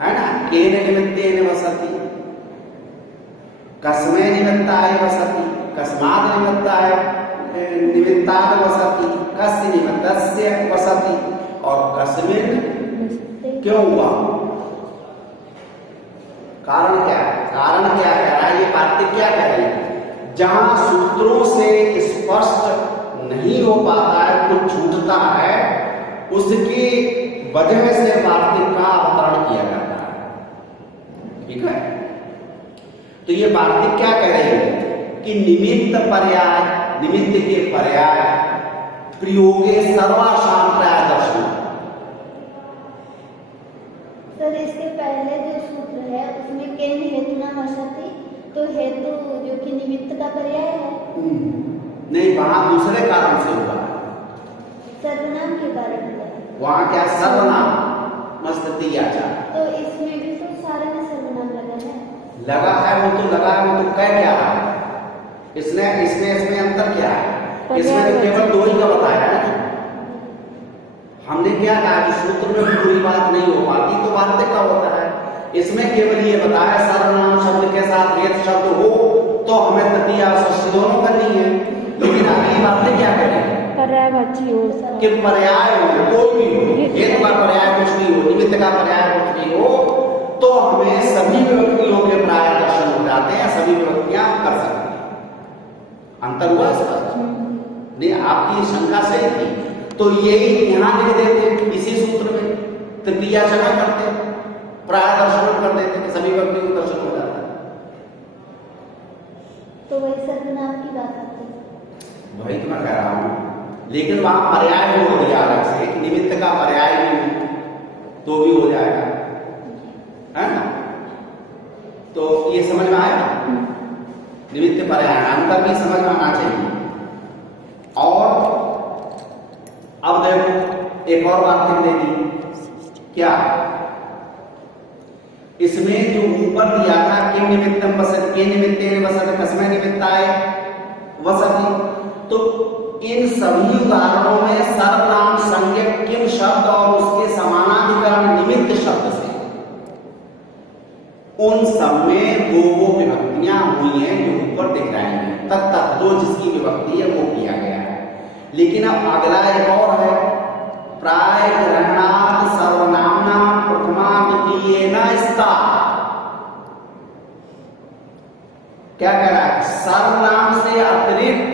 है ना, केन निमित्तेन वसति, कस्मै निमित्ताय वसति, कस्मात् निमित्ताय वसति, कस्य निमित्तस्य वसति, और कस्मिन् क्यों हुआ। कारण क्या है, कारण क्या कह रहा है, ये वार्तिक क्या कह रही है, जहां सूत्रों से स्पष्ट नहीं हो पाता है, कुछ छूटता है, उसकी वजह से वार्तिक का अवतरण किया जाता है। ठीक है, तो ये वार्तिक क्या कह रही है कि निमित्त पर्याय, निमित्त के पर्याय प्रयोगे सर्वासाम प्राय दर्शन। सर इसके पहले जो सूत्र है उसमें केन हेतुना वसति, तो हेतु जो कि निमित्त का पर्याय है। नहीं, वहां दूसरे कारण से हुआ है, सर्वनाम के कारण हुआ है। वहां क्या सर्वनाम मस्त दिया जा, तो इसमें भी तो सारे में सर्वनाम लगा है। लगा है, वो तो लगा है, वो तो कह क्या रहा है, इसमें अंतर क्या है? इसमें तो केवल दो ही का बताया है। हमने क्या कहा कि सूत्र में पूरी बात नहीं हो पाती तो वार्तिक का होता है। इसमें केवल ये बताया सर्वनाम शब्द के साथ हेतु शब्द हो तो हमें तृतीया षष्ठी दोनों करनी है। लेकिन अगली बातें क्या करें पर्यायवाची हो कि पर्याय हो, कोई भी हो, हेतु का पर्याय कुछ भी हो, निमित्त का पर्याय कुछ भी हो, तो हमें सभी विभक्तियों के प्राय दर्शन हो जाते हैं, सभी विभक्तियां कर सकते हैं। अंतर हुआ इसका? नहीं, आपकी शंका सही थी तो यही यहां लिख देते, इसी सूत्र में तृतीया चला करते, प्राय दर्शन कर देते कि सभी विभक्तियों का दर्शन हो जाता है। तो वही सर्वनाम की बात आती है। वही तो मैं कह रहा हूं, लेकिन वहां पर्याय भी हो दिया अलग से, एक निमित्त का पर्याय भी हो तो भी हो जाएगा, है ना? तो ये समझ में आया? निमित्त पर्याय अंतर भी समझ में आना चाहिए। और अब देखो एक और बात लिख देगी क्या, इसमें जो ऊपर दिया था किम निमित्तम वसति, के निमित्तेन वसति, कस्मै निमित्ताय वसति, तो इन सभी उदाहरणों में सर्वनाम संज्ञक किम शब्द और उसके समानाधिकरण निमित्त शब्द से उन सब में दो विभक्तियां हुई हैं जो ऊपर दिख रही हैं। तत्त जो जिसकी विभक्ति है वो किया गया है। लेकिन अब अगला एक और है, प्राय ग्रहणात् सर्वनाम्ना प्रथमा द्वितीयेन स्था। क्या कह रहा है? सर्वनाम से अतिरिक्त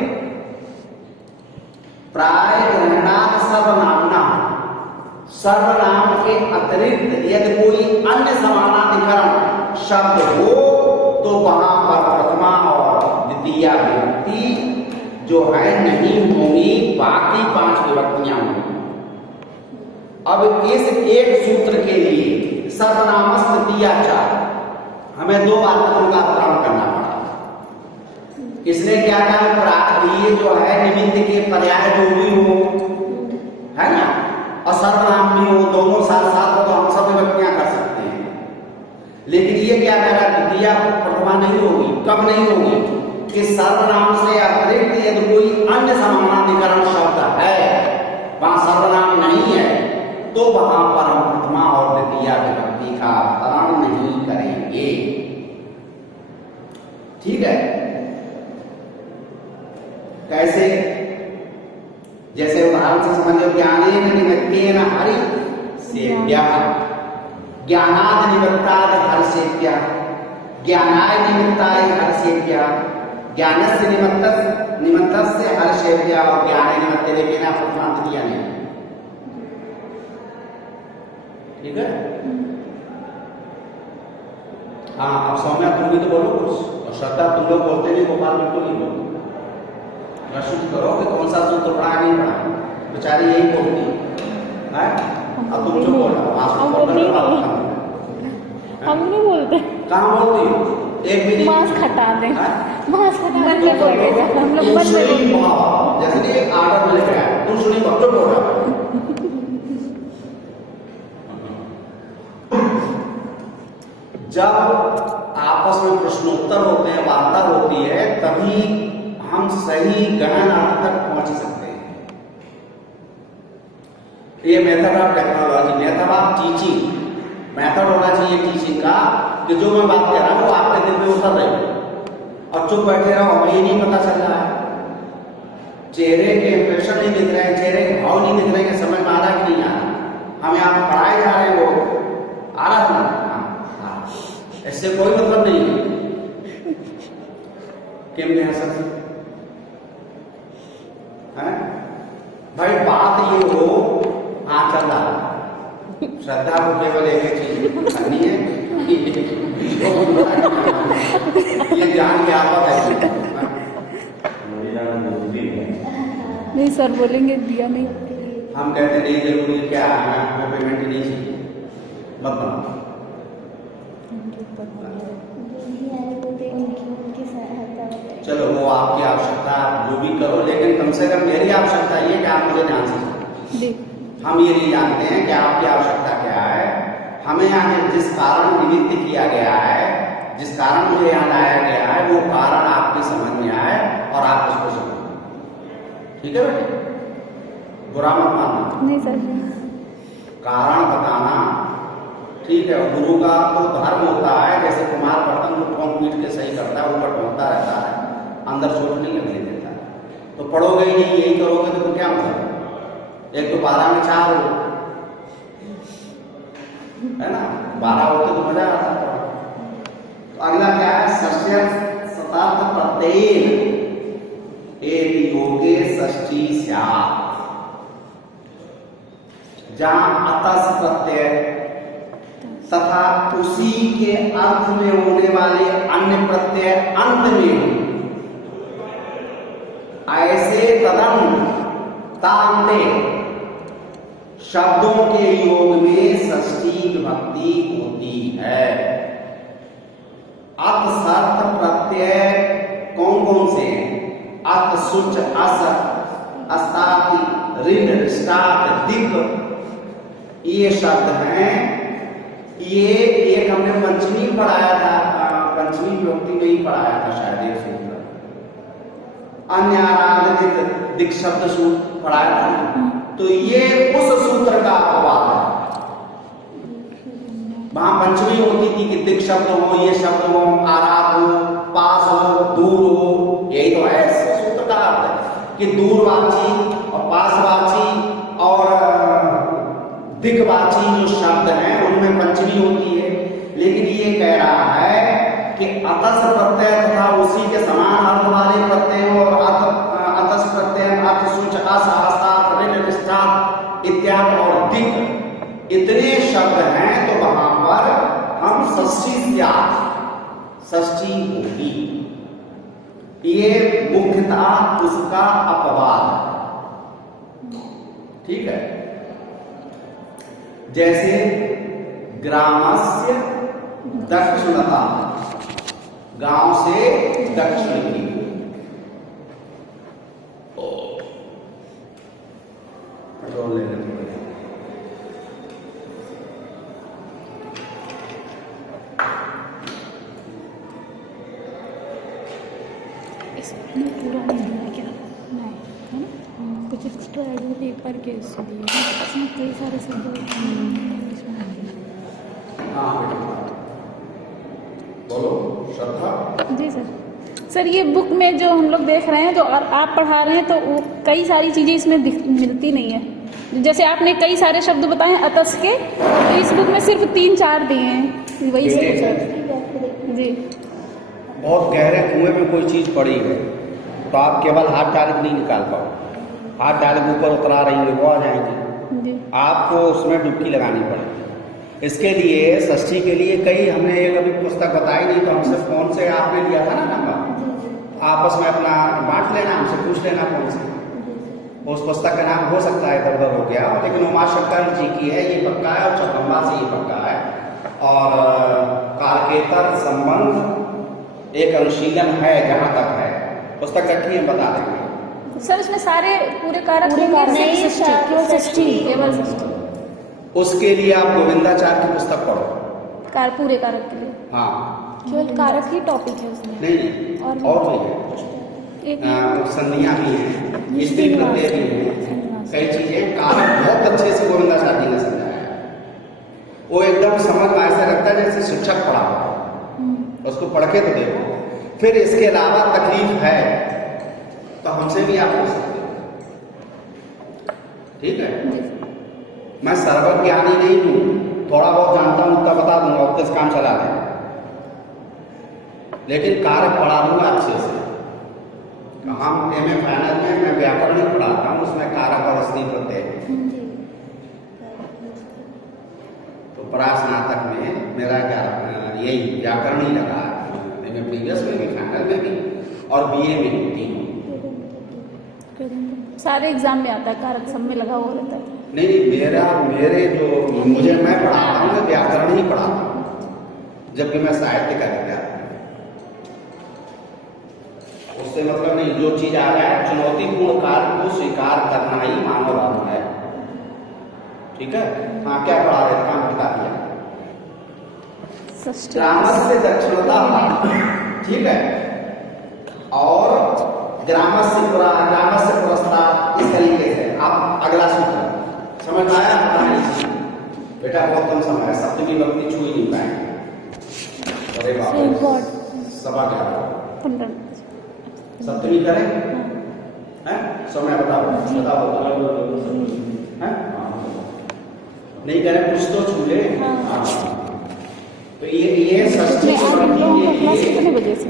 प्राय ग्रहणात् सर्वनाम्ना, सर्वनाम के अतिरिक्त यदि कोई अन्य समानाधिकरण शब्द हो तो वहां पर प्रथमा और द्वितीया विभक्ति जो है नहीं होंगी, बाकी 5 विभक्तियां होंगी। अब इस एक सूत्र के लिए सर्वनामस तृतीया चार हमें 2 वाक्यों का अवतरण करना पड़ा। इसने क्या कहा? ये जो है निमित्त के पर्याय जो भी हो, है ना, और सर्वनाम भी हो, दोनों साथ साथ हो तो हम सब विभक्तियां कर सकते हैं। लेकिन ये क्या कह रहा है? द्वितीया प्रथमा नहीं होगी। कब नहीं होगी? कि सर्वनाम से अतिरिक्त यदि कोई अन्य समानाधिकरण शब्द है, वहां सर्वनाम नहीं है, तो वहां पर हम प्रथमा और द्वितीया विभक्ति का अवतरण नहीं करेंगे। ठीक है? कैसे? जैसे उदाहरण से समझ लो, ज्ञानेन निमित्तेन हरि सेव्यः, ज्ञानाद निमित्ताद हर्षेभ्यः, ज्ञानाय निमित्ताय हर्षेभ्यः, ज्ञानस्य निमित्तस्य हर्षेभ्यः और ज्ञाने निमित्ते, लेकिन आप प्रथमा द्वितीया नहीं। ठीक है? हाँ, अब सौम्या तुम भी तो बोलो कुछ, और श्रद्धा तुम लोग बोलते नहीं, गोपाल बिल्कुल नहीं बोलते। प्रश्न करो कि कौन सा सूत्र पढ़ा नहीं पढ़ा, बेचारी यही बोलती है। अब तुम चुप बोलो, हम नहीं बोलते। कहाँ बोलती हो? एक मिनट मांस खटा दें, मांस खटा मन दें पड़ेगा, हम लोग मन में बोलते। जैसे कि एक आर्डर में लिख रहा है, तुम सुनी बात तो बोल रहा। जब आपस में प्रश्नोत्तर होते हैं, वार्ता होती है, तभी हम सही गहन अर्थ तक पहुंच सकते हैं। ये method of technology, method of teaching, method होना चाहिए टीचिंग का कि जो मैं बात कर रहा हूं वो आपके दिल में उतर रही और चुप बैठे रहो, हमें ये नहीं पता चल रहा है, चेहरे के इंप्रेशन नहीं दिख रहे हैं, चेहरे के भाव नहीं दिख रहे हैं, समझ में आ रहा है कि नहीं आ रहा। हमें आप पढ़ाए जा रहे हैं, वो आ रहा है, इससे कोई मतलब नहीं है कि हमने हंसा है भाई। बात ये हो, हाँ चल रहा, श्रद्धा को केवल एक चीज करनी है, ये जान के आपा है। नहीं सर बोलेंगे दिया नहीं। हम कहते नहीं जरूरी क्या है, हमें पेमेंट नहीं चाहिए, मत बनाओ। चलो वो आपकी आवश्यकता, आप जो भी करो, लेकिन कम से कम मेरी आवश्यकता ये कि आप मुझे ध्यान से, हम ये नहीं जानते हैं कि आपकी आवश्यकता क्या है। हमें यहाँ जिस कारण निमित्त किया गया है, जिस कारण मुझे यहाँ लाया गया है, वो कारण आपकी समझ में आए ठीक है बेटे, बुरा मत मानना। नहीं सर। कारण बताना ठीक है। गुरु का तो धर्म होता है, जैसे कुमार बर्तन को ठोंक पीट के सही करता है, ऊपर ठोंकता रहता है, अंदर चोट नहीं लगने देता। तो पढ़ोगे ही नहीं, यही करोगे तो क्या मतलब? एक तो 12 में 4 हो, है ना, 12 होते तो मजा आता है। तो अगला क्या है? षष्ठ्य शताब्द प्रत्यय एक योगे षष्ठी स्यात्, जहां अतस प्रत्यय तथा उसी के अर्थ में होने वाले अन्य प्रत्यय अंत में हो, ऐसे तदंत तांते शब्दों के योग में षष्ठी विभक्ति होती है। अत सर्थ प्रत्यय कौन कौन से हैं? अत, सुच, अस, अस्ताति, ऋण, स्टात, दिक, ये शब्द हैं। ये एक हमने पंचमी पढ़ाया था, पंचमी विभक्ति में ही पढ़ाया था शायद ये सूत्र। अन्य आराधनित दिक शब्द सूत्र पढ़ाया था। तो ये उस सूत्र का अपवाद है। वहां पंचमी होती थी कि दिक शब्द हो, ये शब्द हो, आराध हो, पास हो, दूर हो, यही तो है सूत्र का अर्थ है कि दूरवाची और पासवाची और दिग्वाची जो शब्द हैं उनमें पंचमी होती है। लेकिन ये कह रहा है कि अतस प्रत्यय तथा उसी के समान अर्थ वाले प्रत्ययों और अतस प्रत्यय, अर्थ, सूच, अस, हस्तात्, ऋण, निष्ठात् इत्यादि और दिक् इतने शब्द हैं, तो वहां पर हम षष्ठी स्यात्, षष्ठी होगी। ये मुख्यतः उसका अपवाद है। ठीक है। जैसे ग्रामस्य दक्षिणता, गांव से दक्षिण की। पेट्रोल ले लेते हैं। इसमें पूरा नहीं दिया क्या? नहीं है ना, कुछ एक्स्ट्रा एड पेपर के इससे दिए, इसमें कई सारे शब्द इसमें हाँ बोलो श्रद्धा। जी सर। सर ये बुक में जो हम लोग देख रहे हैं, जो आप पढ़ा रहे हैं, तो वो कई सारी चीज़ें इसमें मिलती नहीं है। जैसे आपने कई सारे शब्द बताए अतस के, तो इस बुक में सिर्फ 3-4 दिए हैं, वही सर। जी। बहुत गहरे कुएं में कोई चीज पड़ी है तो आप केवल हाथ डाल के नहीं निकाल पाओ, हाथ डाल के ऊपर उतरा रही है वो आ जाएंगे जी। आपको उसमें डुबकी लगानी पड़ेगी। इसके लिए षष्ठी के लिए कई हमने अभी पुस्तक बताई नहीं, तो हमसे फोन से आपने लिया था ना नंबर, आपस में अपना बांट लेना, हमसे पूछ लेना फोन से। उस पुस्तक का नाम हो सकता है इधर उधर हो गया, लेकिन उमा शंकर जी की है, ये पक्का है, और चौखंबा से ये पक्का है। और कारकेतर संबंध एक अनुशीलन है, जहां तक है पुस्तक रखी है, बता देंगे सर। इसमें सारे पूरे कारक नहीं, केवल षष्ठी। उसके लिए आप गोविंदाचार्य की पुस्तक पढ़ो, पूरे कारक के लिए। हाँ केवल कारक ही टॉपिक है उसमें। नहीं और भी है, एक संधियां भी हैं, स्त्री प्रत्यय भी हैं, कई चीजें कारक बहुत अच्छे से गोविंदाचार्य जी ने समझाया है। वो एकदम समझ में ऐसा लगता है जैसे शिक्षक पढ़ा हुआ, उसको पढ़ के तो देखो। फिर इसके अलावा तकलीफ है तो हमसे भी आप पूछ सकते हो, ठीक है। मैं सर्वज्ञानी नहीं हूं, थोड़ा बहुत जानता हूं उतना बता दूंगा, उतने से काम चला दें, लेकिन कारक पढ़ा दूंगा अच्छे से। हम एमए फाइनल में मैं व्याकरण ही पढ़ाता हूँ, उसमें कारक और स्त्री प्रत्यय, तो परास्नातक में मेरा यही व्याकरण ही लगा, एमए प्रीवियस में भी, फाइनल में भी, और बीए में भी, तीनों। सारे एग्जाम में आता है कारक, सब में लगा हुआ रहता है। नहीं, मेरे जो मैं पढ़ाता हूँ, मैं व्याकरण ही पढ़ाता हूँ, जबकि मैं साहित्य का विद्यार्थी, उससे मतलब नहीं। जो चीज आ रहा है चुनौतीपूर्ण कार्य को स्वीकार करना ही मानव धर्म है, ठीक है। हाँ, क्या पढ़ा रहे थे, काम बता दिया। ग्रामस्य दक्षिणता, ठीक है। और ग्रामस्य पुरस्तात्, इस तरीके से आप अगला सूत्र समझ में आया? बेटा बहुत कम समय है, सप्तमी विभक्ति छू ही नहीं पाएंगे। अरे बाप रे, सवा 11 सप्तमी करें हैं? समय बताओ हैं? नहीं करें कुछ तो छू ले। तो ये षष्ठी कितने बजे से?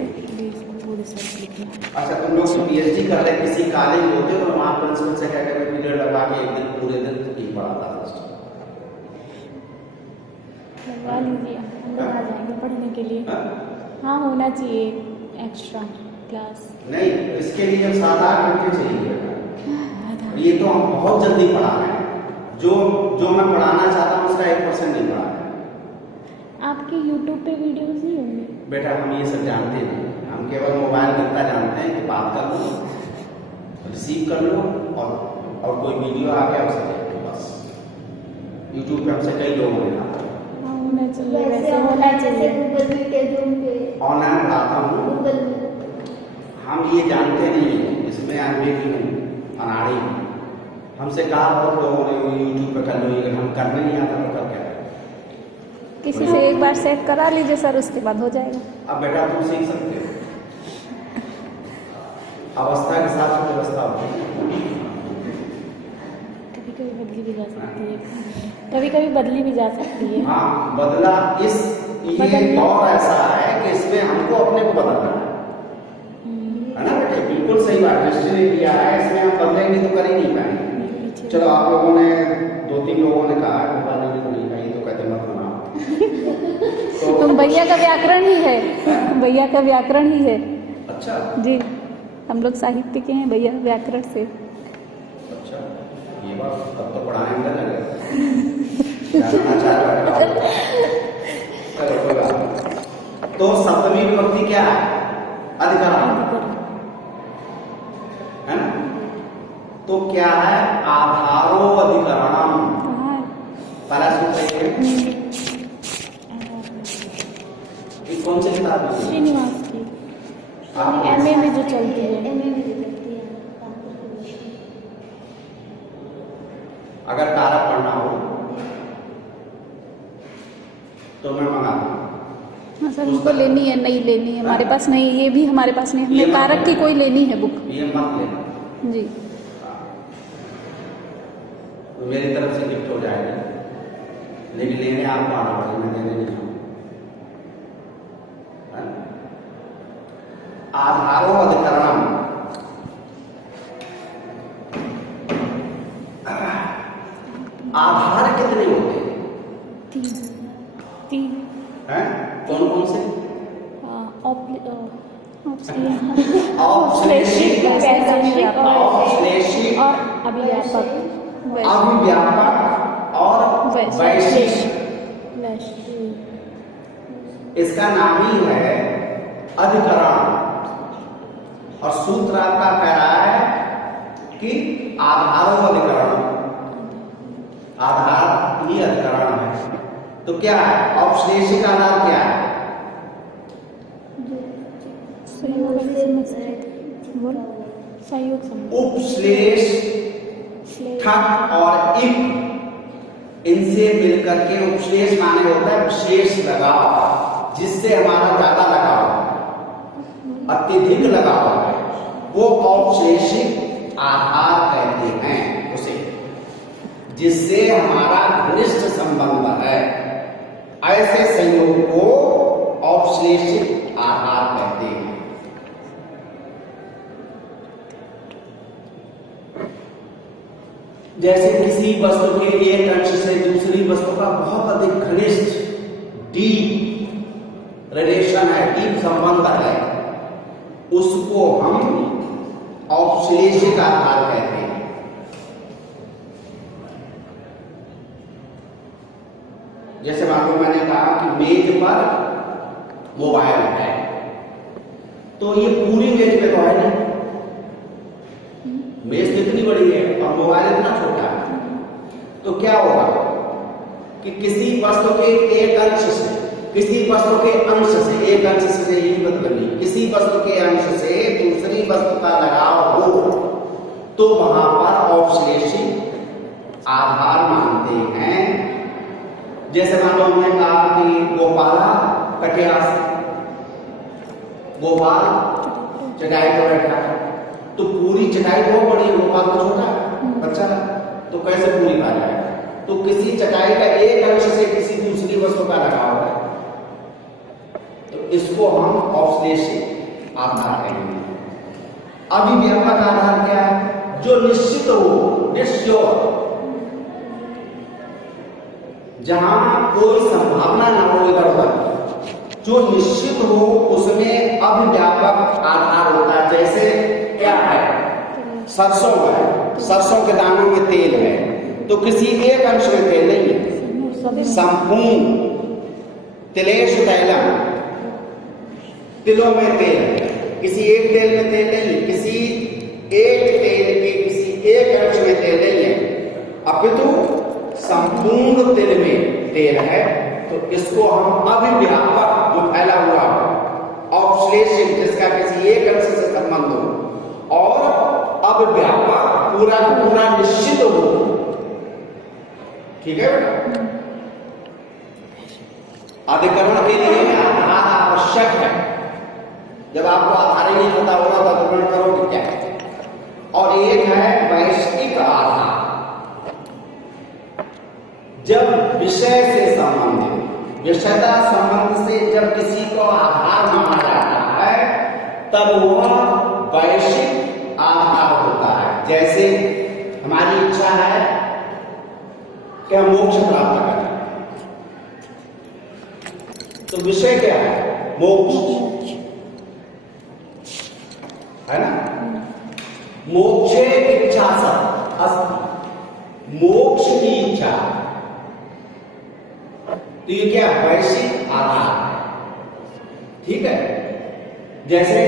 अच्छा, तुम लोग पीएचडी कर रहे किसी कॉलेज में होते हो तो वहाँ प्रिंसिपल से कह कर पीरियड लगवा के एक दिन पूरे दिन ही पढ़ाता था। लगवा लीजिए, हम लोग आ जाएंगे पढ़ने के लिए। हाँ होना चाहिए एक्स्ट्रा क्लास। नहीं, इसके लिए 7-8 घंटे चाहिए। ये तो हम बहुत जल्दी पढ़ा रहे हैं, जो मैं पढ़ाना चाहता हूँ उसका 1% नहीं पढ़ा रहे। आपके YouTube पे वीडियोस नहीं होंगे? बेटा हम ये सब जानते नहीं, हम केवल मोबाइल में इतना जानते हैं कि बात कर लो, रिसीव कर लो और कोई वीडियो आ गया उसे देख लो बस। YouTube पे हमसे कई लोगों ने होना चाहिए, वैसे होना चाहिए। गूगल मीट है, जूम पे ऑनलाइन पढ़ाता हूँ। गूगल मीट हम ये जानते नहीं, इसमें अनभिज्ञ हूँ, अनाड़ी हूँ। हमसे कहा बहुत लोगों ने यूट्यूब पे कर लो, ये हम करने नहीं आता तो कर क्या? किसी से एक बार सेट करा लीजिए सर, उसके बाद हो जाएगा। अब बेटा तुम सीख सकते हो, अवस्था के साथ व्यवस्था होती है। कभी कभी बदली भी जा सकती है, कभी कभी बदली भी जा सकती है। हाँ, बदला ये दौर ऐसा है कि इसमें हमको अपने को बदलना है ना बेटे? बिल्कुल सही बात, डिस्ट्री किया है, इसमें हम बदलेंगे तो कर ही नहीं पाएंगे। चलो आप लोगों ने 2-3 लोगों ने कहा है भोपाल नहीं कहीं तो कहते मत बनाओ। तो भैया का व्याकरण ही है, भैया का व्याकरण ही है। अच्छा जी, हम लोग साहित्य के हैं, भैया व्याकरण से। अच्छा, ये बात तब तो पढ़ाने में लगेगा। चलो कोई बात नहीं। तो सप्तमी विभक्ति क्या है? अधिकरण है ना? तो क्या है? आधारो अधिकरणम। पहला सूत्र है कौन से किताब में? श्रीनिवास की एमए में जो चलती है। एमए में जो चलती है। अगर कारक पढ़ना हो तो मैं मंगा दूँ। हाँ सर, हमको लेनी है, नहीं लेनी है, हमारे पास नहीं, ये भी हमारे पास नहीं, हमने कारक की कोई लेनी है बुक। ये मत लेना जी, तो मेरी तरफ से गिफ्ट हो जाएगी, लेकिन लेने आपको आना पड़ेगा, मैं देने नहीं आऊँ। आधारो अधिकरणम, आधार कितने होते हैं? 3 हैं? कौन कौन से? औपश्लेषिक, औपश्लेषिक, और अभिव्यापक, अभिव्यापक और वैशिष्ट। इसका नाम ही है अधिकरण। और सूत्र आपका कह रहा है कि आधारो अधिकरण, आधार ही अधिकरण है। तो क्या है औपश्लेषिक आधार? क्या है? उपश्लेष, ठक और इक, इनसे मिलकर के उपश्लेष माने होता है विशेष लगाव, जिससे हमारा ज्यादा लगाव, अत्यधिक लगाव है, वो औपश्लेषिक आधार कहते हैं उसे, जिससे हमारा घनिष्ठ संबंध है। ऐसे संयोग को औपश्लेषिक आधार कहते हैं। जैसे किसी वस्तु के एक अंश से दूसरी वस्तु का बहुत अधिक घनिष्ठ डीप रिलेशन है, डीप संबंध है, उसको हम औपश्लेषिक आधार कहते हैं। जैसे मान लो मैंने कहा कि मेज पर मोबाइल है, तो ये पूरी मेज पे तो है नहीं, मेज कितनी बड़ी है और मोबाइल इतना छोटा है। तो क्या होगा कि किसी वस्तु के एक अंश से, किसी वस्तु के अंश से, एक अंश से यही मतलब नहीं, किसी वस्तु के अंश से दूसरी वस्तु का लगाव तो वहां पर औपश्लेषिक आधार मानते हैं। जैसे मान लो हमने कहा कि गोपाला कटियास, गोपाल चटाई पर बैठा है, तो पूरी चटाई बहुत बड़ी है, गोपाल तो छोटा है बच्चा, तो कैसे पूरी पा जाएगा? तो किसी चटाई का एक अंश से किसी दूसरी वस्तु का लगाव है, तो इसको हम औपश्लेषिक आधार कहेंगे। अभिव्यापक आधार क्या है? जो निश्चित हो, निश्चय, जहां कोई संभावना ना हो इधर उधर, जो निश्चित हो उसमें अभिव्यापक आधार होता है। जैसे क्या है? सरसों है, सरसों के दानों में तेल है, तो किसी एक अंश में तेल नहीं है, संपूर्ण तिलेश तैलम, तिलों में तेल है, किसी एक तेल में तेल नहीं, किसी एक तेल के किसी एक अंश में तेल नहीं है, अपितु संपूर्ण तिल में तेल है। तो इसको हम अभिव्यापक, जो फैला हुआ औपश्लेषिक, जिसका किसी एक अंश से संबंध हो, और अभिव्यापक पूरा पूरा निश्चित हो। ठीक है बेटा? अधिकरण के लिए आधार आवश्यक है। जब आपको आधार ही नहीं पता होगा तो अधिकरण करोगे क्या? और एक है वैश्विक आधार। जब विषय से संबंधित, विषयता संबंध से जब किसी को आधार माना जाता है, तब वह वैश्विक आधार होता है। जैसे हमारी इच्छा है कि हम मोक्ष प्राप्त करें, तो विषय क्या है? मोक्ष है ना? मोक्षे इच्छा सब अस्ति, मोक्ष की इच्छा, तो ये क्या? वैश्विक आधार है। ठीक है? जैसे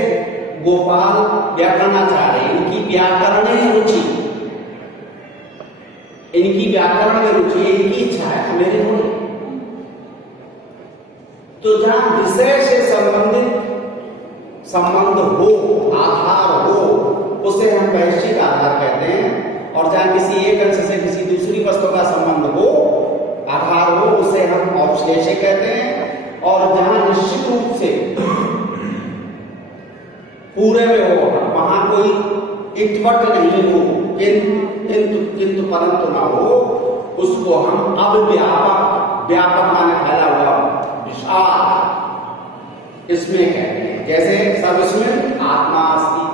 गोपाल व्याकरणाचार्य, इनकी व्याकरण में रुचि, इनकी व्याकरण में रुचि, इनकी इच्छा है, मेरी थोड़ी। तो जहां विषय से संबंधित संबंध हो, आधार हो, उसे हम वैश्विक आधार कहते हैं। और जहां किसी एक अंश से किसी दूसरी वस्तु का संबंध हो, आधार हो, उसे हम औपश्लेषिक कहते हैं। और जहां निश्चित रूप से पूरे में हो, वहां कोई इटपट नहीं हो, किंतु परंतु ना हो, उसको हम अभिव्यापक, व्यापक माने फैला हुआ, विशाल, इसमें कहते हैं। जैसे सब इसमें आत्मा अस्ति,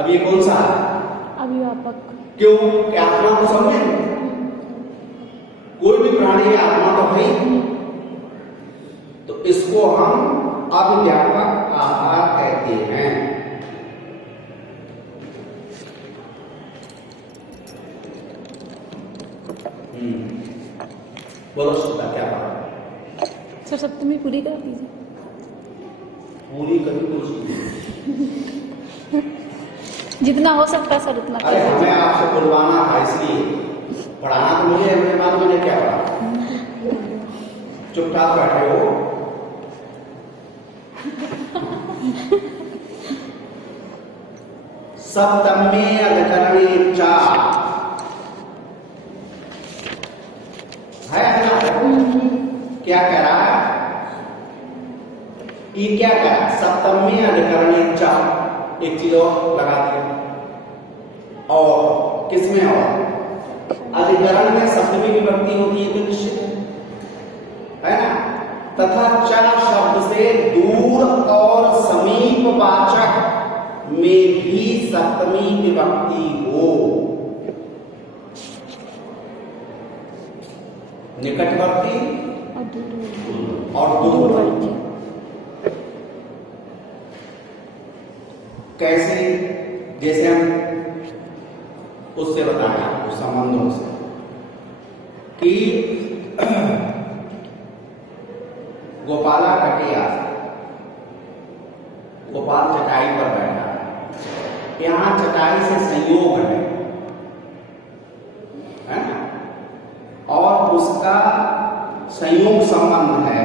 अब ये कौन सा है? अभिव्यापक। क्यों? कि आत्मा को समझे, कोई भी प्राणी की आत्मा तो है, तो इसको हम अभिव्यापक आधार कहते हैं। बोलो श्रोता, क्या बात? सर सप्तमी पूरी कर दीजिए। पूरी कभी कुछ जितना हो सकता सर उतना। अरे हमें आपसे बुलवाना था, इसलिए पढ़ाना तो मुझे, हमें बात मुझे क्या पढ़ा? चुपचाप बैठे हो। सप्तमी अधिकरणी इच्छा है ना? क्या कह रहा है? ये क्या कह रहा है? सप्तमी अधिकरणी इच्छा, एक चीज और लगा दिया। और किसमें? और अधिकरण में सप्तमी विभक्ति होती है तो निश्चित है ना? तथा च शब्द से दूर और समीप वाचक में भी सप्तमी विभक्ति हो। निकटवर्ती और दूरवर्ती। कैसे? जैसे हम उससे बताएं आपको संबंधों से कि गोपाला कटिया, गोपाल चटाई पर बैठा है, यहां चटाई से संयोग है ना? और उसका संयोग संबंध है,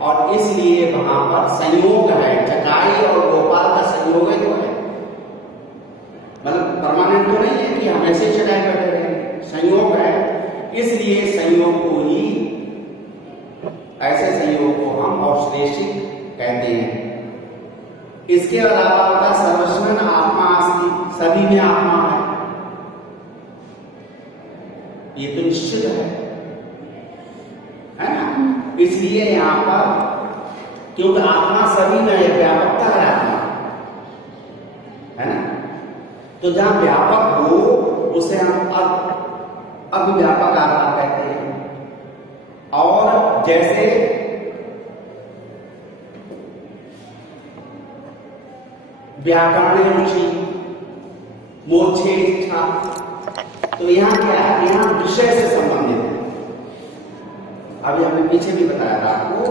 और इसलिए वहां पर संयोग है। चटाई और गोपाल का संयोग है, तो है, मतलब परमानेंट तो नहीं कि हम ऐसे ही चटाई बैठे रहे, संयोग है, इसलिए संयोग को ही, ऐसे संयोग को हम औश्लेषिक कहते हैं। इसके अलावा होता सर्वस्वन आत्मा अस्ति, सभी में आत्मा है, ये तो निश्चित है ना। इसलिए यहां पर क्योंकि आत्मा सभी में है, व्यापकता है आत्मा, है ना। तो जहां व्यापक हो उसे हम अव्यापक आत्मा कहते हैं। और जैसे व्याकरण रुचि मोक्षे इच्छा, तो यहाँ क्या है, यहाँ विषय से संबंधित है। अभी हमने पीछे भी बताया था आपको।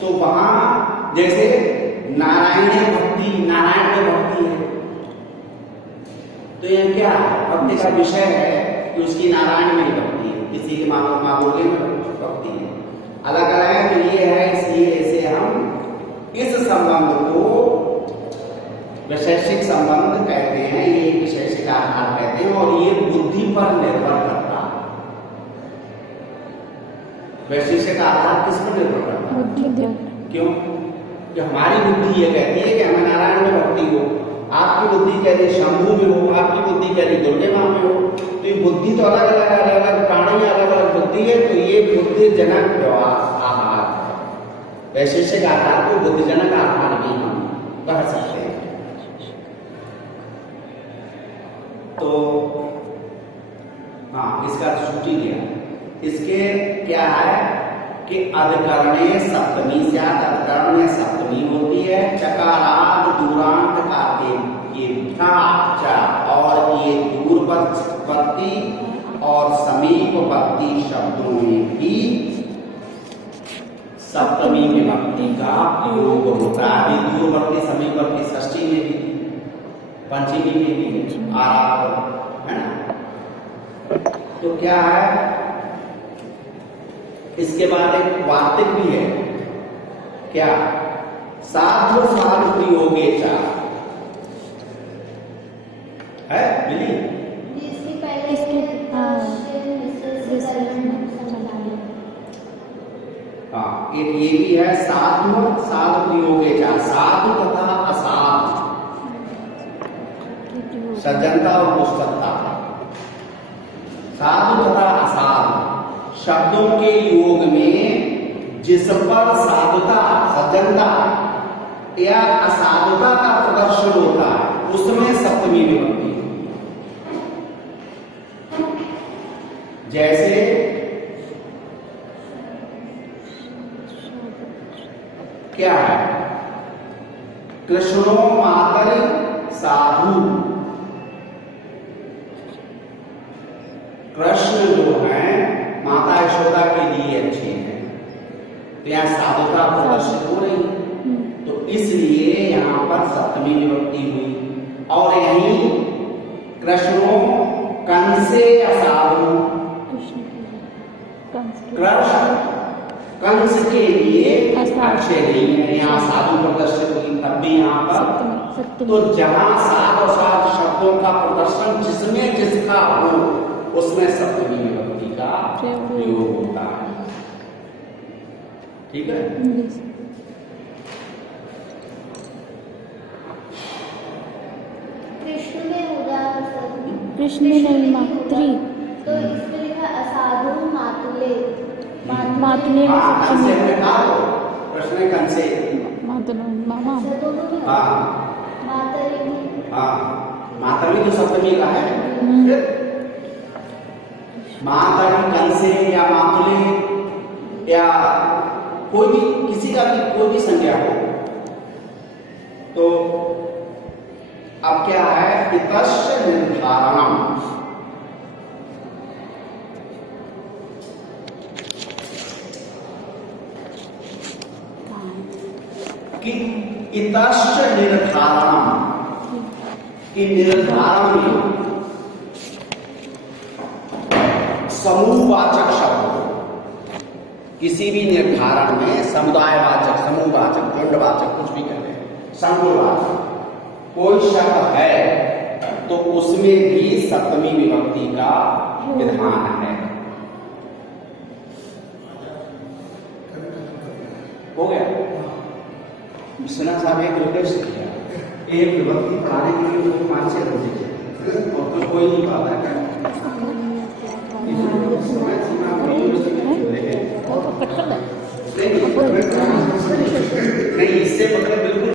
तो वहां जैसे नारायणीय भक्ति, नारायण में भक्ति है, तो यह क्या है, भक्ति का विषय है कि उसकी नारायण में भक्ति है, किसी के माधुर्य में भक्ति है, अलग अलग है। तो ये है, इसलिए ऐसे हम इस संबंध को वैशेषिक संबंध कहते हैं, ये वैशेषिक आधार कहते हैं, और ये बुद्धि पर निर्भर करता है। वैशेषिक आधार किस पर निर्भर करता है? बुद्धि। क्यों? कि हमारी बुद्धि ये कहती है कि हमें नारायण में भक्ति हो, आपकी बुद्धि कह रही शंभू में हो, आपकी बुद्धि कह रही दुर्गे मां में हो। तो ये बुद्धि तो अलग अलग प्राणी अलग अलग बुद्धि है, तो ये बुद्धि जनक आधार है। वैशेषिक आधार को बुद्धिजनक आधार भी हम कह सकते हैं। तो हाँ, इसका छुट्टी दिया, इसके क्या है कि अधिकरणे सप्तमी से, अधिकरण सप्तमी होती है, चकाराद दूरांत का ये भ्या, और ये दूरवर्ती और समीपवर्ती शब्दों में भी सप्तमी विभक्ति का प्रयोग होता है। दूरवर्ती समीपवर्ती षष्ठी में भी, पंचमी में भी आराध, है ना। तो क्या है, इसके बाद एक वार्तिक भी है, क्या, साधु साधु प्रयोगे चा है, मिली। इसके पहले हाँ, एक ये भी है, साधु साधु प्रयोगे चा, साधु तथा असाधु, सज्जनता और पुस्तकता, साधु तथा असाधु शब्दों के योग में जिस पर साधुता, सज्जनता या असाधुता का प्रदर्शन होता है, उसमें सप्तमी विभक्ति। जैसे क्या है, कृष्णो मातरि साधु, कृष्ण जो है माता यशोदा के लिए अच्छे हैं, तो यहाँ साधुता प्रदर्शित हो रही, तो इसलिए यहाँ पर सप्तमी विभक्ति हुई। और यही कृष्णों कंसे असाधु, कृष्ण कंस के लिए अच्छे नहीं है, यहाँ साधु प्रदर्शित हुई, तब भी यहाँ पर। तो जहाँ साध और साध शब्दों का प्रदर्शन जिसमें जिसका हो, उसमें सप्तमी विभक्ति का प्रयोग होता है। ठीक है। कृष्ण में उदाहरण, कृष्ण में नहीं, मातृ, तो इसमें लिखा असाधु मातुले, मातुले में कंसे में कहा हो, कृष्ण कंसे, मामा, हाँ मातरी, हाँ मातरी तो सप्तमी का है। फिर मातरी कंसे या मातुले या कोई भी, किसी का भी कोई भी संज्ञा हो, तो अब क्या है, इतस्य निर्धारणम, कि इतस्य निर्धारणम, कि निर्धारण में समूहवाचक शब्द, किसी भी निर्धारण में समुदायवाचक, समूहवाचक, झुंडवाचक, कुछ भी कहते हैं, संकुलवाचक कोई शब्द है, तो उसमें उसमें भी सप्तमी विभक्ति का विधान है। हो गया। सिन्हा साहब एक रिक्वेस्ट किया, एक विभक्ति पढ़ाने के लिए मुझे 5-6 घंटे चाहिए और तो कोई नहीं पाता क्या? समय सीमा अपनी यूनिवर्सिटी में चले गए। नहीं, इससे मतलब बिल्कुल